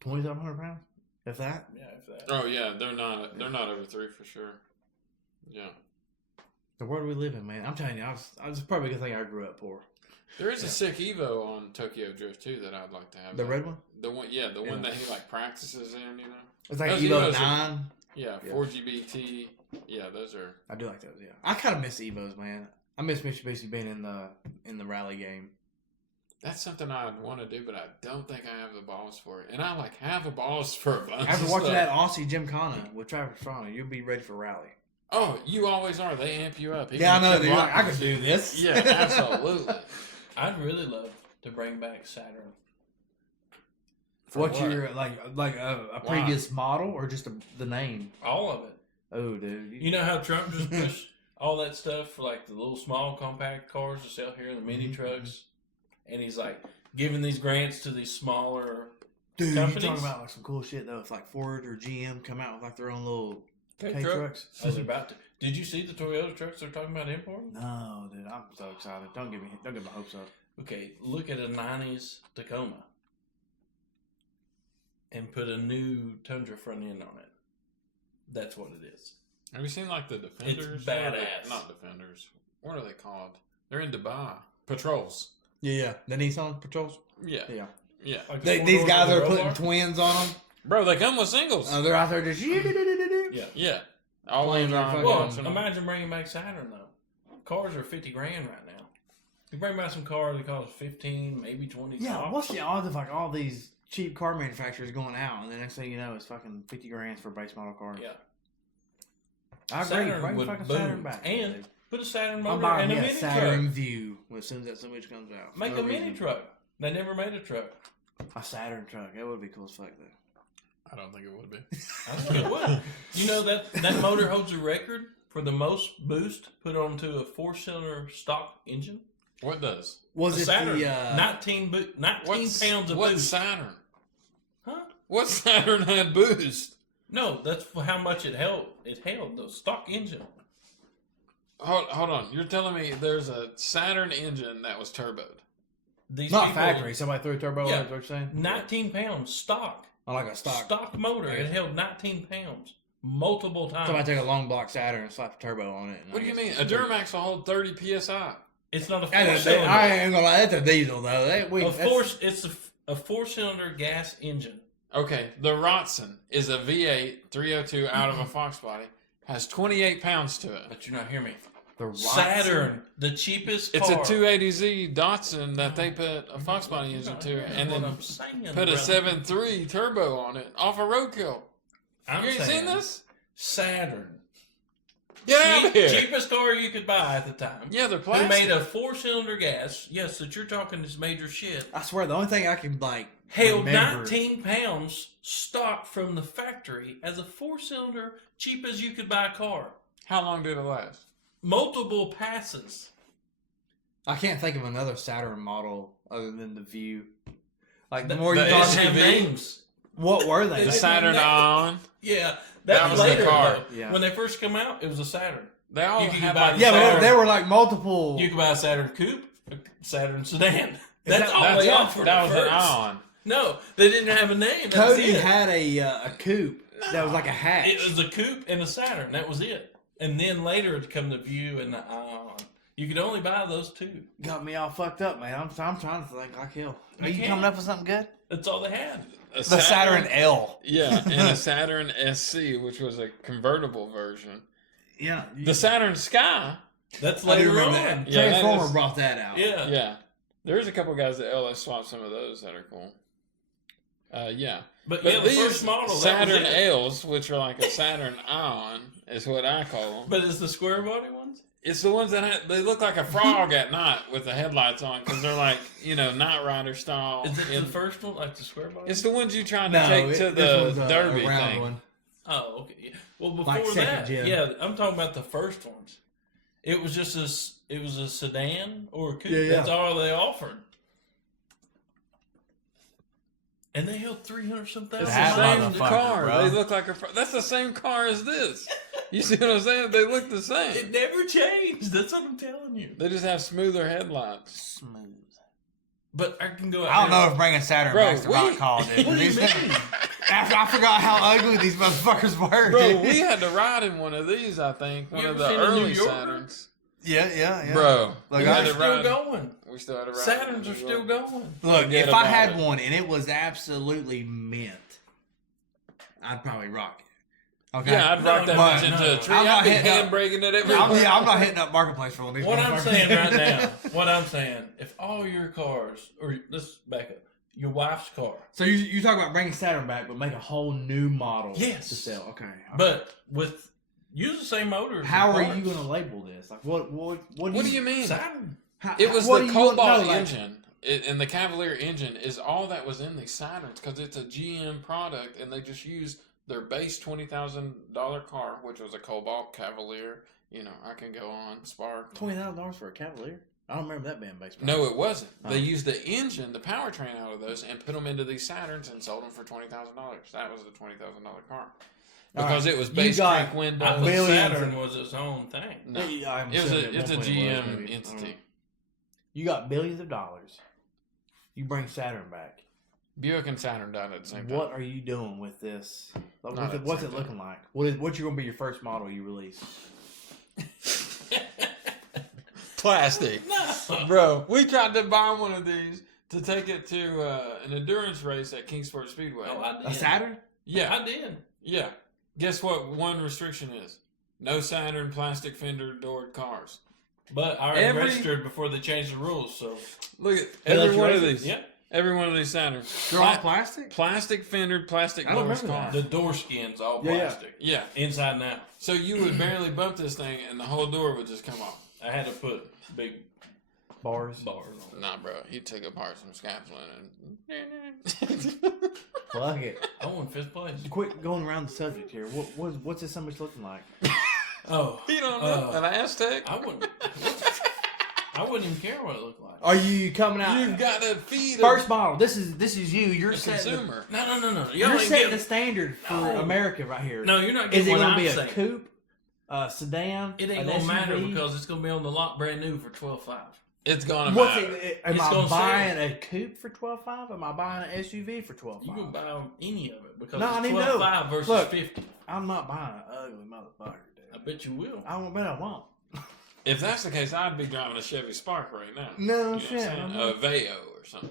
2,700 pounds, if that. Yeah, if that. Oh yeah, they're not over 3 for sure. Yeah. The world we live in, man. I'm telling you, I was probably a good thing I grew up poor. There is a sick Evo on Tokyo Drift too that I'd like to have. The red one. The one, yeah, the one Yeah. that he like practices in, you know. It's like Those Evo Evos are- 9. Yeah, Yeah. 4GBT. Yeah, those are. I do like those. Yeah, I kind of miss Evos, man. I miss Mitsubishi being in the rally game. That's something I'd want to do, but I don't think I have the balls for it. And I like have the balls for a bunch. After of watching stuff. that Aussie Gymkhana with Travis Strong, you'll be ready for rally. Oh, you always are. They amp you up. He Yeah, I can know. keep Dude. You're like, rocking. I could do this. Yeah, absolutely. I'd really love to bring back Saturn. For What's what? your like a previous model or just the name? All of it. Oh, dude. You know how Trump just pushed all that stuff for like the little small compact cars to sell here, the mini Mhm. trucks, and he's like giving these grants to these smaller. Dude, you companies? talking about like some cool shit though. If like Ford or GM come out with like their own little K truck. trucks. I was about to. Did you see the Toyota trucks they're talking about importing? No, dude, I'm so excited. Don't get my hopes up. Okay, look at a '90s Tacoma, and put a new Tundra front end on it. That's what it is. Have you seen like the Defenders? It's badass. Not Defenders. What are they called? They're in Dubai. Patrols. Yeah. The Nissan Patrols? Yeah. Yeah. Yeah. Like the These four-door guys are roll putting bar? twins on them. Bro, they come with singles. They're out there just... Yeah. Yeah. All Playing wheel their drive. fucking- Well, functional. imagine bringing back Saturn though. Cars are $50,000 right now. You bring back some cars that cost 15, maybe 20. Yeah, tops. what's the odds of like all these cheap car manufacturers going out and the next thing you know it's fucking $50,000 for a base model car? Yeah. I agree. Saturn Bring would fucking boom. Saturn back. And dude. put a Saturn I'm motor buying and a me a mini Saturn truck. View as soon as that switch comes out. Make No a mini reason. truck. They never made a truck. A Saturn truck. That would be cool as fuck though. I don't think it would be. I think it would. You know that motor holds a record for the most boost put onto a 4-cylinder stock engine. What does? Was The it Saturn? the 19 pounds of What's boost. Saturn? Huh? What Saturn had boost? No, that's how much it held. It held the stock engine. Hold on. You're telling me there's a Saturn engine that was turboed? These not people- factory? Somebody threw a turbo Yeah. on it. Is what you're saying? 19 pounds stock. I like a stock. Motor. It held 19 pounds multiple times. Somebody take a long block Saturn and slap a turbo on it. and What I do you guess mean? it's A Duramax will hold 30 psi. It's not a That's 4-cylinder. I ain't gonna lie. That's a diesel though. It's a 4-cylinder gas engine. Okay, the Rotson is a V8 302 out of a Fox body. Has 28 pounds to it. But you're not hearing me. The Saturn, the cheapest It's car. a 280Z Datsun that they put a Fox body engine to, and what then I'm saying, put a brother. 7.3 turbo on it off a roadkill. I'm You ain't saying seen this? Saturn. Get out of here! Cheapest car you could buy at the time. Yeah, they're Who plastic. made a 4-cylinder gas? Yes, that you're talking this major shit. I swear, the only thing I can like Held remember 19 pounds stock from the factory as a 4-cylinder, cheap as you could buy a car. How long did it last? Multiple passes. I can't think of another Saturn model other than the View. Like the The- more you they talk, didn't have names. what were they? The They- Saturn they- On. Yeah, That that's was the later. car. Though. Yeah. When they first come out, it was a Saturn. They all You can had buy like Yeah, but Saturn. they were like multiple. You could buy a Saturn Coupe, a Saturn Sedan. That's that- all That's they all. offered. That was at an first. On. No, they didn't have a name. That's Cody it. had a coupe that was like a hatch. It was a Coupe and a Saturn. That was it. And then later it come the View and the Ion. You could only buy those two. Got me all fucked up, man. I'm trying to think like hell. Are you can't. coming up with something good? That's all they had. A The Saturn L. Yeah, and a Saturn SC, which was a convertible version. Yeah. The Saturn Sky. That's I do later remember on. that. Yeah, that Transformer is- brought that out. Yeah. Yeah. There's a couple guys that LS swapped some of those that are cool. Yeah. But But yeah, the these first model, Saturn that was it. L's, which are like a Saturn On, is what I call them. But it's the square body ones? It's the ones that they look like a frog at night with the headlights on because they're like, Knight Rider style. Is it And the first one, like the square body? it's the ones you trying to No, take to this the one's a Derby round thing. one. Oh, okay. Yeah. Well, before Like second that, gen. yeah, I'm talking about the first ones. It was just it was a sedan or a coupe. Yeah, yeah. That's all they offered. And they held 300 some thousand. It's That the same motherfucker, car. bro. They look like that's the same car as this. You see what I'm saying? They look the It same. never changed. That's what I'm telling you. They just have smoother headlights. Smooth. But I can go out I don't there. know if bringing Saturn Bro, back's the right call, dude. What do you These- mean? After I forgot how ugly these motherfuckers were, Bro, dude. we had to ride in one of these, I think. One You of ever the seen a New early Yorker? Saturns. Yeah. Bro, Like, we They're had to still ride. going. We still had to ride. Saturns in are New still York. going. Look, Forget if I about had it. one and it was absolutely mint, I'd probably rock it. Okay. Yeah, I'd rock that But bitch into a tree. I'm not I'd be hitting up- handbraking it everywhere. I'm not hitting up Marketplace for one of these What I'm motherfuckers. saying right now, what I'm saying, if all your cars, or let's back up, your wife's car, So you talk about bringing Saturn back, but make a whole new model Yes. to sell. Okay. but with use the same motors. how and are parts. you going to label this? Like what What do you mean? Saturn? It was what the do you want- Cobalt no, like- engine. And the Cavalier engine is all that was in these Saturns because it's a GM product and they just used their base $20,000 car, which was a Cobalt Cavalier. I can go on, Spark. $20,000 for a Cavalier? I don't remember that being based. No, it wasn't. Oh. They used the engine, the powertrain out of those and put them into these Saturns and sold them for $20,000. That was the $20,000 car. Because it was You base got- crank I windows. thought Millions Saturn was its own thing. No. I'm It's assuming a at it's a one point it was, GM maybe. entity. You got billions of dollars. You bring Saturn back. Buick and Saturn died at the same time. What are you doing with this? Like, Not at the what's same it looking like? What's going to be your first model you release? Plastic. No. Bro, we tried to buy one of these to take it to an endurance race at Kingsport Speedway. Oh, I did. A Saturn? Yeah, I did. yeah. Guess what one restriction is? No Saturn plastic fender doored cars. But I already registered before they changed the rules, so. Look at They let every you one race of it? these. Yeah. Every one of these Saturns. They're all plastic? Plastic fendered, plastic I don't doors remember cars. The door skin's all Yeah, yeah. plastic. Yeah. Inside and out. So you would barely bump this thing and the whole door would just come off. I had to put big Bars. bars on it. Nah, bro. He took apart some scaffolding and. Fuck it. I won 5th place. Quit going around the subject here. What's this sandwich looking like? Oh. You don't know. An Aztec? I wouldn't even care what it looked like. Are you coming out? You've got to feed First model. This is you. You're a setting the, consumer. No. you're setting the the standard for No. America right here. No, you're not Is getting it what going to I'm be a saying. coupe, a sedan? It ain't an gonna SUV? matter because it's gonna be on the lot brand new for $12,500. It's going to What's matter. it? Am It's I gonna buying a coupe for $12,500? Am I buying an SUV for You can $12,500? buy any of it because No, I it's need to know. $12,500 versus Look. $50. I'm not buying an ugly motherfucker, I dude. bet you will. I won't bet I won't. If that's the case, I'd be driving a Chevy Spark right now. No You know what shit. I'm saying? A Veo or something.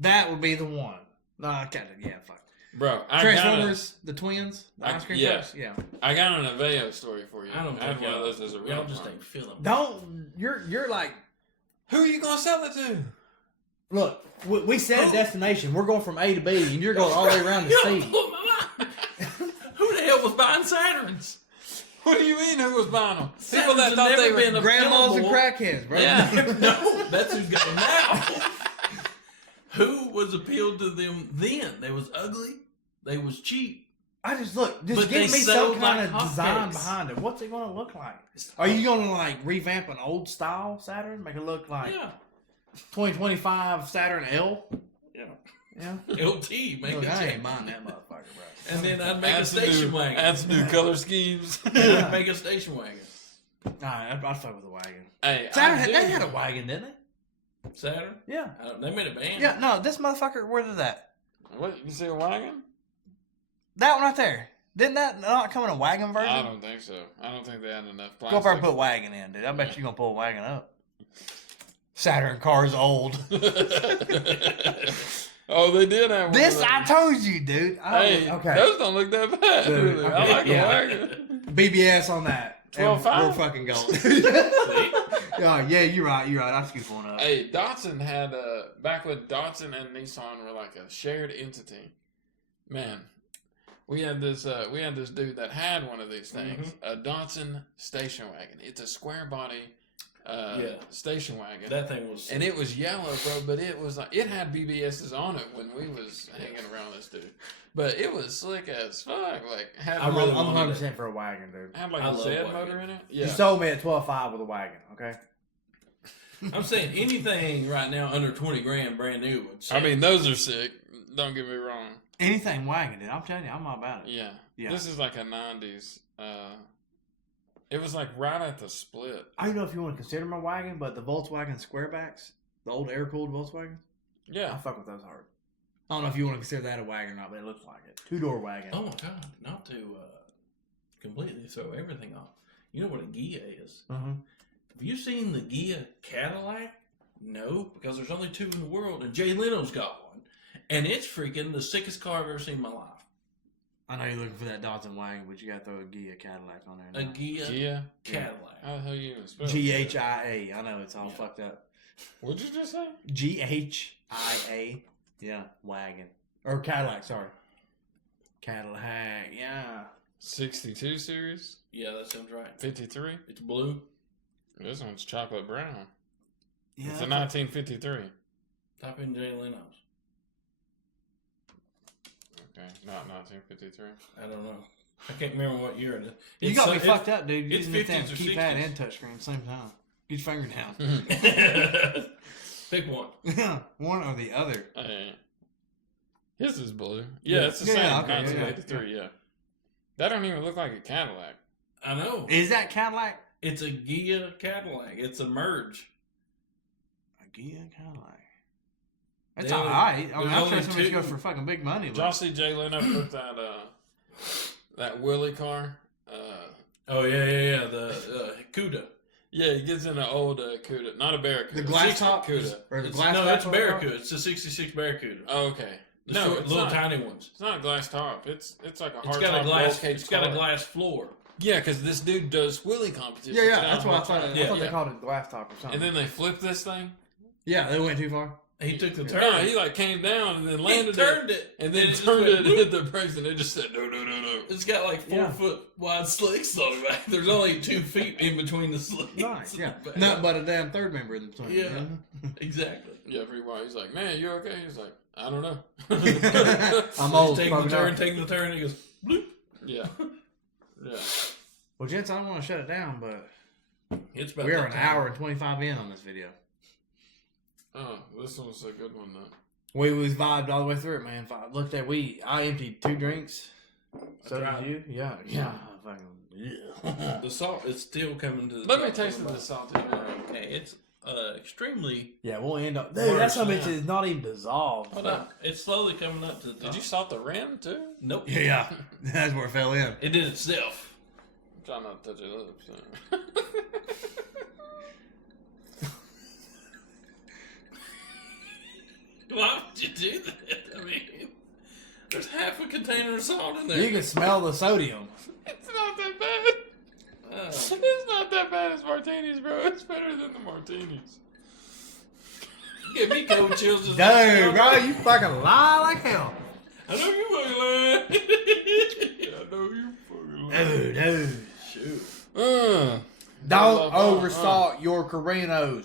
That would be the one. No, I can't. Yeah, fuck. Bro, I Transformers, the twins, the I- ice cream yeah. trucks. Yeah. got an Aveo story for you. I don't had think one of y'all- those as a real Y'all just car. ain't feeling it. Don't. You're like. Who are you going to sell it to? Look, we set a destination. We're going from A to B, and you're going all the way around the You C. don't blow my mind. Who the hell was buying Saturns? What do you mean who was buying them? People Saturns that have thought they never were... been a- Grandmas and available. crackheads, bro. Yeah. No, that's who's got them now. Who was appealed to them then? They was ugly. They was cheap. I just look. Just But give me they some sold kind like of design hotcakes. behind it. What's it going to look like? Are you going to like revamp an old style Saturn, make it look like Yeah. 2025 Saturn L? Yeah. Yeah. LT, make Look, it I ain't cheap. buying that motherfucker, bro. And then I'd make a Add some station new, wagon. add some new color schemes. Yeah. Make a station wagon. Nah, I'd fuck with a wagon. Hey, Saturn, I they do. had a wagon, didn't they? Saturn? Yeah. They made a band. Yeah, no, this motherfucker, where is that? What, you see a wagon? That one right there. Didn't that not come in a wagon version? I don't think so. I don't think they had enough Go plastic. up there and put wagon in, dude. I bet you're going to pull a wagon up. Saturn car's old. Oh, they did have one. This, of those. I told you, dude. Hey, Okay. those don't look that bad. Dude, Really. I okay, like yeah. a wagon. BBS on that. And 12.5? we're fucking gold. yeah, you're right. I scoop one up. Hey, Datsun had back when Datsun and Nissan were like a shared entity. Man, we had this dude that had one of these things, a Datsun station wagon. It's a square body station wagon. That thing was. And it was yellow, bro, but it was like, it had BBSs on it when we was hanging around this dude. But it was slick as fuck. Like, had I really I'm wanted 100% for a wagon, dude. had like I a love Z wagons. motor in it. Yeah. You sold me at 12.5 with a wagon, okay? I'm saying anything right now under 20 grand, brand new. Would I mean, those are sick. Don't get me wrong. Anything wagon, dude. I'm telling you, I'm all about it. Yeah. Yeah. This is like a 90s. It was like right at the split. I don't know if you want to consider my wagon, but the Volkswagen Squarebacks, the old air-cooled Volkswagen, I Yeah. fuck with those hard. I don't know if you want to consider that a wagon or not, but it looks like it. Two-door wagon. Oh my god! Not to completely throw everything off. You know what a Gia is? Uh-huh. Have you seen the Gia Cadillac? No, because there's only two in the world, and Jay Leno's got one, and it's freaking the sickest car I've ever seen in my life. I know you're looking for that Datsun wagon, but you got to throw a Gia Cadillac on there. A now. Gia Gia. Cadillac. How the hell you even spell it? G-H-I-A. I know, it's all Yeah. fucked up. What'd you just say? G-H-I-A. Yeah, wagon. Or Cadillac, sorry. Cadillac, yeah. 62 series? Yeah, that sounds right. 53? It's blue. This one's chocolate brown. Yeah, It's a that's 1953. Type in Jay Leno's. Okay, not 1953. I don't know. I can't remember what year it is. You got me fucked up, dude. it's Using this damn 50s or keypad 60s. and touchscreen at the same time. Get your finger down. Pick one. One or the other. Hey. His is blue. Yeah, Yeah. it's the Yeah, same. okay, 1983, yeah. That don't even look like a Cadillac. I know. Is that Cadillac? It's a Gia Cadillac. It's a merge. A Gia Cadillac. It's all right. I mean, there's I'm only sure somebody two- goes for fucking big money. Did y'all see Jay Leno put that Willie car? Oh yeah. The Cuda. Yeah, he gets in an old Cuda, not a Barracuda. The glass 60 top Cuda. or the It's, glass no, top it's on Barracuda. It's the '66 Barracuda. Oh, okay. The No, short, it's little not. tiny ones. It's not a glass top. It's like a It's hard got top a glass. roll cage It's got a car. glass floor. Yeah, because this dude does wheelie competitions. Yeah, now. that's what I thought. I Yeah, thought they yeah. called it glass top or something. And then they flipped this thing. yeah, they went too far. He took the turn. No, he like came down and then He landed turned it, and then just turned went it, whoop. hit the brakes, and it just said no. It's got like 4 foot wide slicks on the back. There's only 2 feet in between the slicks. Nice, yeah. Back. Nothing but a damn third member in between. Yeah. Exactly. Yeah, every while he's like, "Man, you okay?" He's like, "I don't know." I'm old. Taking probably not. the turn. He goes bloop. Yeah, yeah. Well, gents, I don't want to shut it down, but It's about we are that an time. hour and 25 in on this video. Oh, this one was a good one though. We was vibed all the way through it, man. Looked at I emptied 2 drinks. So tried. did you? Yeah. Fucking, The salt is still coming to the Let me top taste of the the salty. Okay, it's extremely. yeah, we'll end up. Dude, that some bitch man. is not even dissolved. Hold on, it's slowly coming up to the top. Did you salt the rim too? Nope. Yeah, that's where it fell in. It did itself. I'm trying not to touch your lips. Why would you do that? I mean, there's half a container of salt in there. You can smell the sodium. It's not that bad. It's not that bad as martinis, bro. It's better than the martinis. Give me cold chills. Just Dude, bro, you fucking lie like hell. I know you fucking lying. I know you fucking lying. Dude. Shoot. Don't oversalt your Carinos.